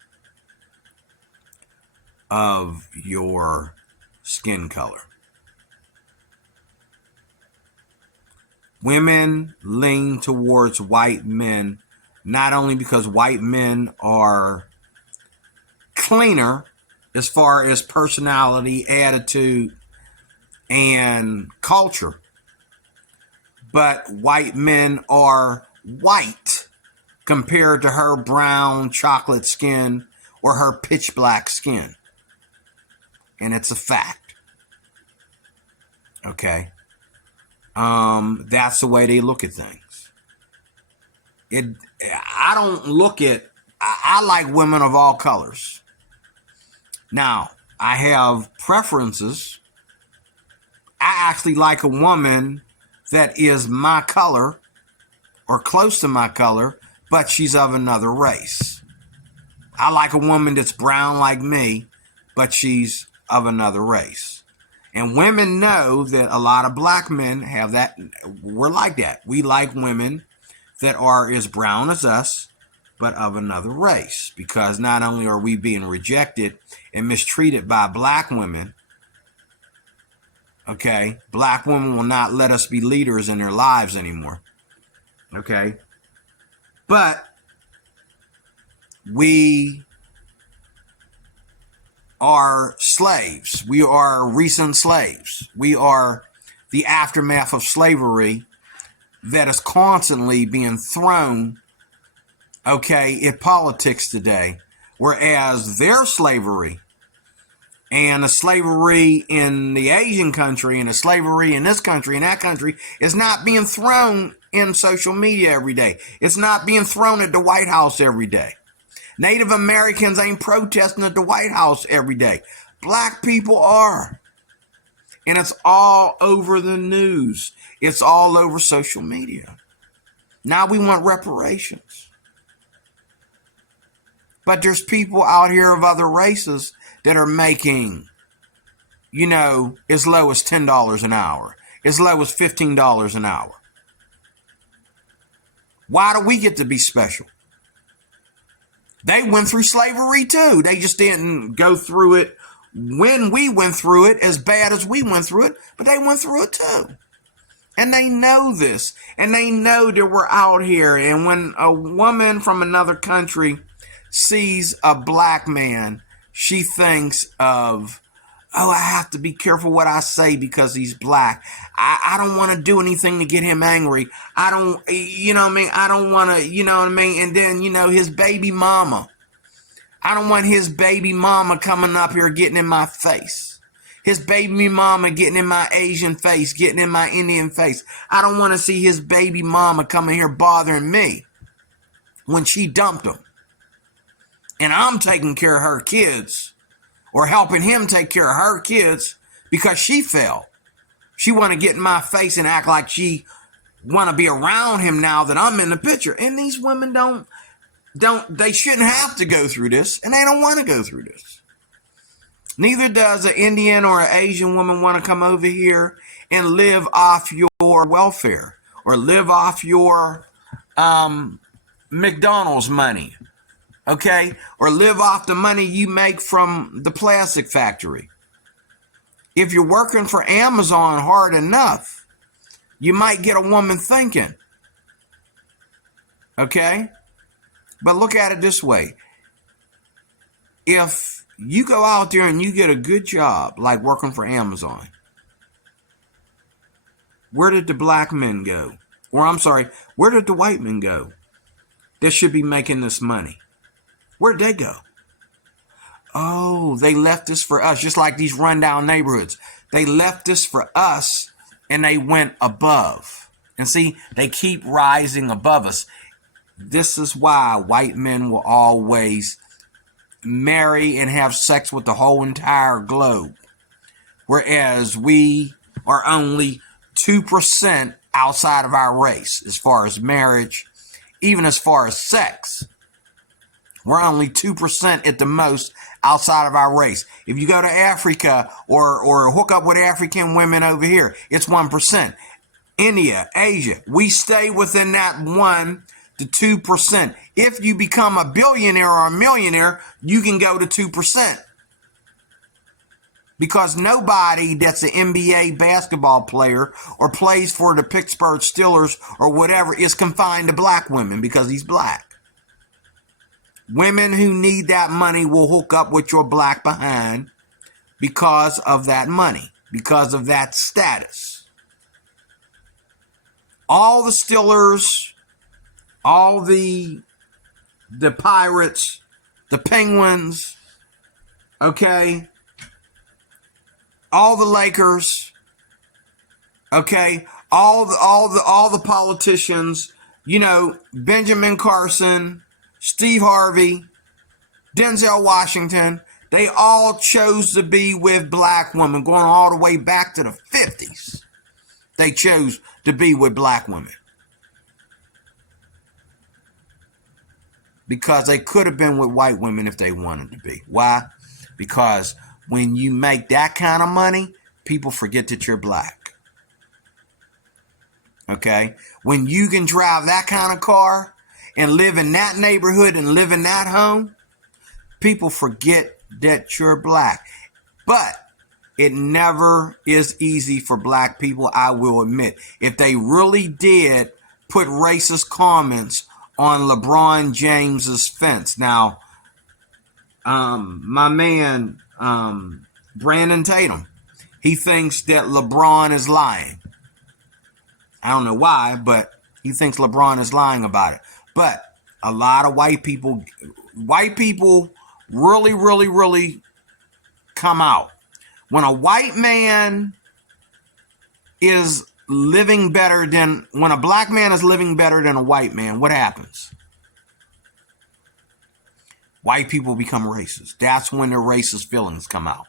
of your skin color. Women lean towards white men, not only because white men are cleaner as far as personality, attitude, and culture, but white men are white compared to her brown chocolate skin or her pitch black skin. And it's a fact. Okay. That's the way they look at things. I don't look at, I like women of all colors. Now, I have preferences. I actually like a woman that is my color or close to my color, but she's of another race. I like a woman that's brown like me, but she's of another race. And women know that a lot of black men have that. We're like that. We like women that are as brown as us, but of another race. Because not only are we being rejected and mistreated by black women, okay, black women will not let us be leaders in their lives anymore. Okay. But we are slaves. We are recent slaves. We are the aftermath of slavery that is constantly being thrown, okay, at politics today. Whereas their slavery and the slavery in the Asian country and the slavery in this country and that country is not being thrown in social media every day. It's not being thrown at the White House every day. Native Americans ain't protesting at the White House every day. Black people are. And it's all over the news. It's all over social media. Now we want reparations. But there's people out here of other races that are making, as low as $10 an hour, as low as $15 an hour. Why do we get to be special? They went through slavery too. They just didn't go through it when we went through it as bad as we went through it, but they went through it too. And they know this, and they know that we're out here. And when a woman from another country sees a black man, she thinks of, oh, I have to be careful what I say because he's black. I don't want to do anything to get him angry. I don't, I don't want to, And then, his baby mama. I don't want his baby mama coming up here getting in my face. His baby mama getting in my Asian face, getting in my Indian face. I don't want to see his baby mama coming here bothering me when she dumped him. And I'm taking care of her kids or helping him take care of her kids because she fell. She want to get in my face and act like she want to be around him now that I'm in the picture. And these women they shouldn't have to go through this, and they don't want to go through this. Neither does an Indian or an Asian woman want to come over here and live off your welfare or live off your McDonald's money, okay? Or live off the money you make from the plastic factory. If you're working for Amazon hard enough, you might get a woman thinking, okay? But look at it this way. If you go out there and you get a good job, like working for Amazon, Where did the black men go? Or I'm sorry, where did the white men go that should be making this money? Where'd they go? Oh, they left this for us, just like these rundown neighborhoods. They left this for us and they went above. And see, they keep rising above us. This is why white men will always marry and have sex with the whole entire globe. Whereas we are only 2% outside of our race as far as marriage, even as far as sex. We're only 2% at the most outside of our race. If you go to Africa or hook up with African women over here, it's 1%. India, Asia, we stay within that 1 to 2%. If you become a billionaire or a millionaire, you can go to 2%. Because nobody that's an NBA basketball player or plays for the Pittsburgh Steelers or whatever is confined to black women because he's black. Women who need that money will hook up with your black behind because of that money, because of that status. All the Steelers, all the Pirates, the Penguins, okay, all the Lakers, okay, all the politicians, you know, Benjamin Carson, Steve Harvey, Denzel Washington, they all chose to be with black women, going all the way back to the 50s. They chose to be with black women. Because they could have been with white women if they wanted to be. Why? Because when you make that kind of money, people forget that you're black. Okay? When you can drive that kind of car and live in that neighborhood and live in that home, people forget that you're black. But it never is easy for black people, I will admit. If they really did put racist comments on LeBron James's fence. Now, my man, Brandon Tatum, he thinks that LeBron is lying. I don't know why, but he thinks LeBron is lying about it. But a lot of white people really, really, really come out. When a white man is living better than, when a black man is living better than a white man, what happens? White people become racist. That's when their racist feelings come out.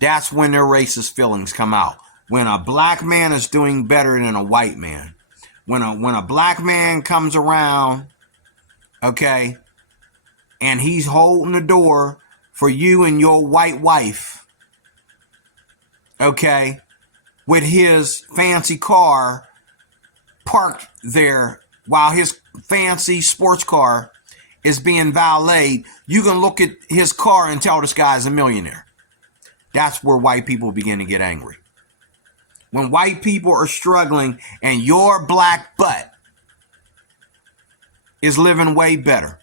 That's when their racist feelings come out. When a black man is doing better than a white man. When a black man comes around, okay, and he's holding the door for you and your white wife, okay, with his fancy car parked there while his fancy sports car is being valeted, you can look at his car and tell this guy's a millionaire. That's where white people begin to get angry. When white people are struggling and your black butt is living way better.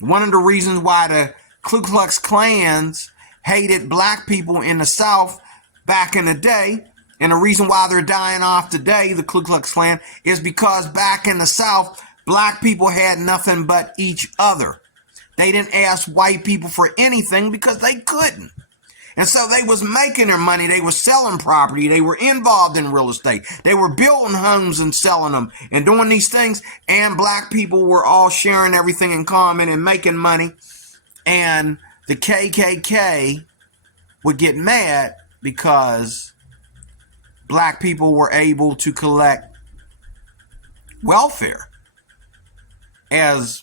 One of the reasons why the Ku Klux Klans hated black people in the South back in the day, and the reason why they're dying off today, the Ku Klux Klan, is because back in the South, black people had nothing but each other. They didn't ask white people for anything because they couldn't. And so they was making their money. They were selling property. They were involved in real estate. They were building homes and selling them and doing these things. And black people were all sharing everything in common and making money. And the KKK would get mad because black people were able to collect welfare as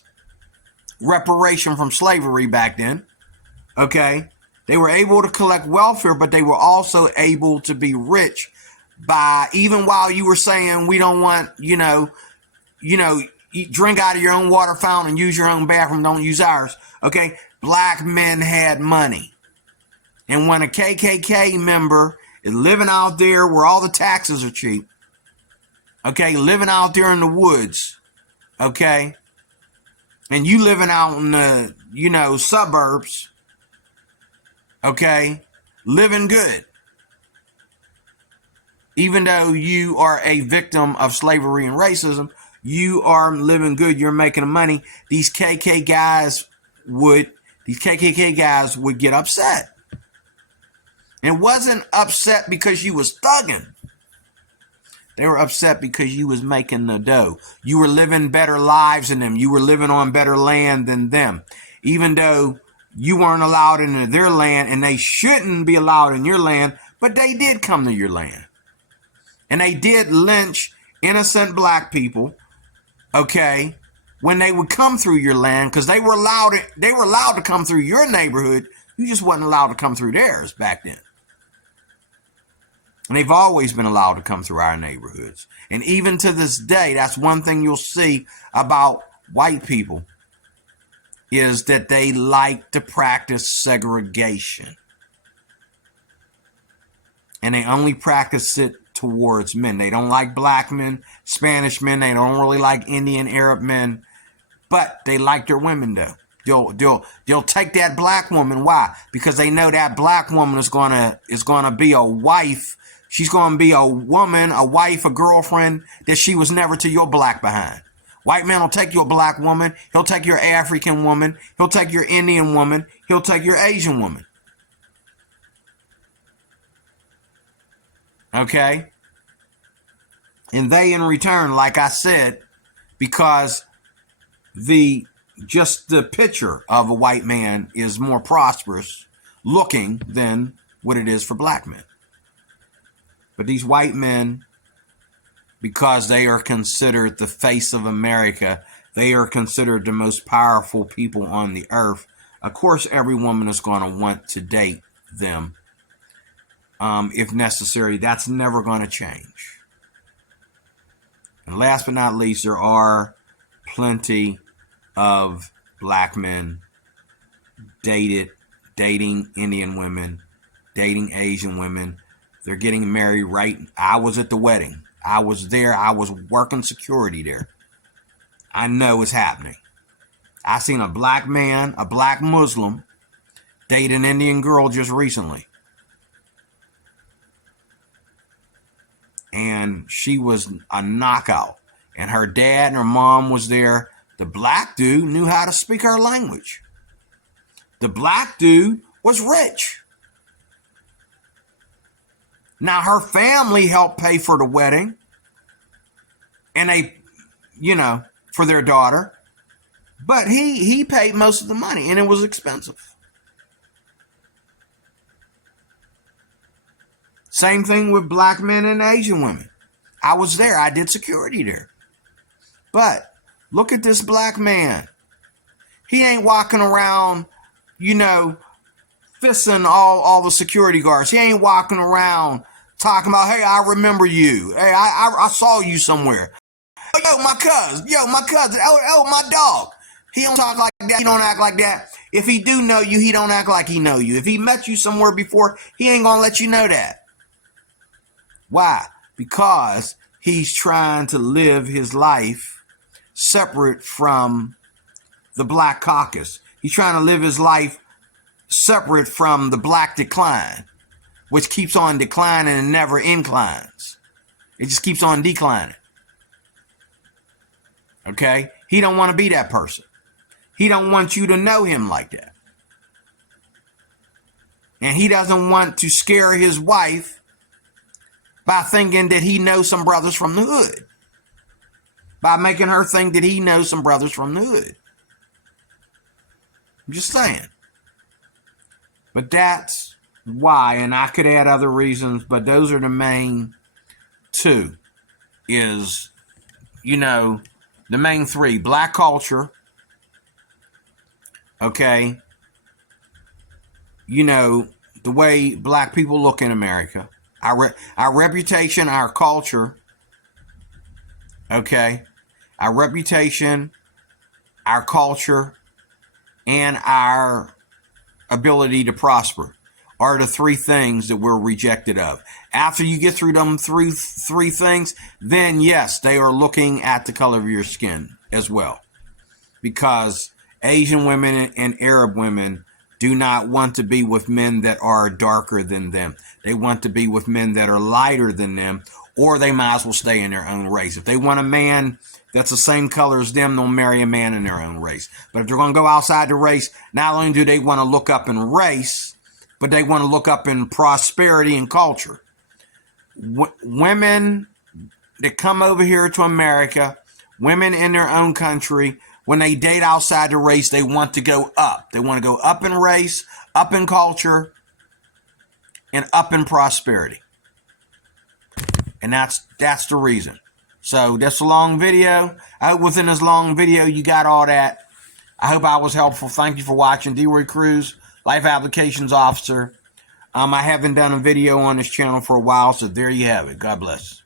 reparation from slavery back then. Okay? They were able to collect welfare, but they were also able to be rich by, even while you were saying we don't want, drink out of your own water fountain and use your own bathroom, don't use ours. Okay, black men had money. And when a KKK member is living out there where all the taxes are cheap, okay, living out there in the woods, okay, and you living out in the, suburbs, okay, living good. Even though you are a victim of slavery and racism, you are living good. You're making money. These KKK guys would get upset. And it wasn't upset because you was thugging. They were upset because you was making the dough. You were living better lives than them. You were living on better land than them. Even though you weren't allowed into their land and they shouldn't be allowed in your land, but they did come to your land. And they did lynch innocent black people, okay, when they would come through your land, because they were allowed to come through your neighborhood. You just wasn't allowed to come through theirs back then. And they've always been allowed to come through our neighborhoods. And even to this day, that's one thing you'll see about white people, is that they like to practice segregation. And they only practice it towards men. They don't like black men, Spanish men. They don't really like Indian, Arab men, but they like their women though. They'll take that black woman. Why? Because they know that black woman is gonna be a wife. She's gonna be a woman, a wife, a girlfriend that she was never to your black behind. White man will take your black woman. He'll take your African woman. He'll take your Indian woman. He'll take your Asian woman. Okay? And they in return, like I said, because just the picture of a white man is more prosperous looking than what it is for black men. But these white men, because they are considered the face of America, they are considered the most powerful people on the earth. Of course, every woman is going to want to date them. If necessary. That's never going to change. And last but not least, there are plenty of black men dating Indian women, dating Asian women. They're getting married right. I was at the wedding. I was there. I was working security there. I know it's happening. I seen a black man, a black Muslim, date an Indian girl just recently. And she was a knockout. And her dad and her mom was there. The black dude knew how to speak her language. The black dude was rich. Now, her family helped pay for the wedding. And they, for their daughter. But he paid most of the money. And it was expensive. Same thing with black men and Asian women. I was there. I did security there. But look at this black man. He ain't walking around, fisting all the security guards. He ain't walking around talking about, hey, I remember you. Hey, I saw you somewhere. Yo, my cousin. Oh, my dog. He don't talk like that. He don't act like that. If he do know you, he don't act like he know you. If he met you somewhere before, he ain't going to let you know that. Why? Because he's trying to live his life separate from the black caucus. He's trying to live his life separate from the black decline, which keeps on declining and never inclines. It just keeps on declining. Okay? He don't want to be that person. He don't want you to know him like that. And he doesn't want to scare his wife by thinking that he knows some brothers from the hood. By making her think that he knows some brothers from the hood. I'm just saying. But that's why, and I could add other reasons, but those are the main two. Is, the main three. Black culture. Okay. The way black people look in America. Our reputation, our culture, okay, our reputation, our culture, and our ability to prosper are the three things that we're rejected of. After you get through them three things, then yes, they are looking at the color of your skin as well. Because Asian women and Arab women do not want to be with men that are darker than them. They want to be with men that are lighter than them, or they might as well stay in their own race. If they want a man that's the same color as them, they'll marry a man in their own race. But if they're going to go outside the race, not only do they want to look up in race, but they want to look up in prosperity and culture. Women that come over here to America, women in their own country, when they date outside the race, they want to go up. They want to go up in race, up in culture, and up in prosperity. And that's the reason. So that's a long video. I hope within this long video you got all that. I hope I was helpful. Thank you for watching. D-Roy Cruz, Life Applications Officer. I haven't done a video on this channel for a while, so there you have it. God bless.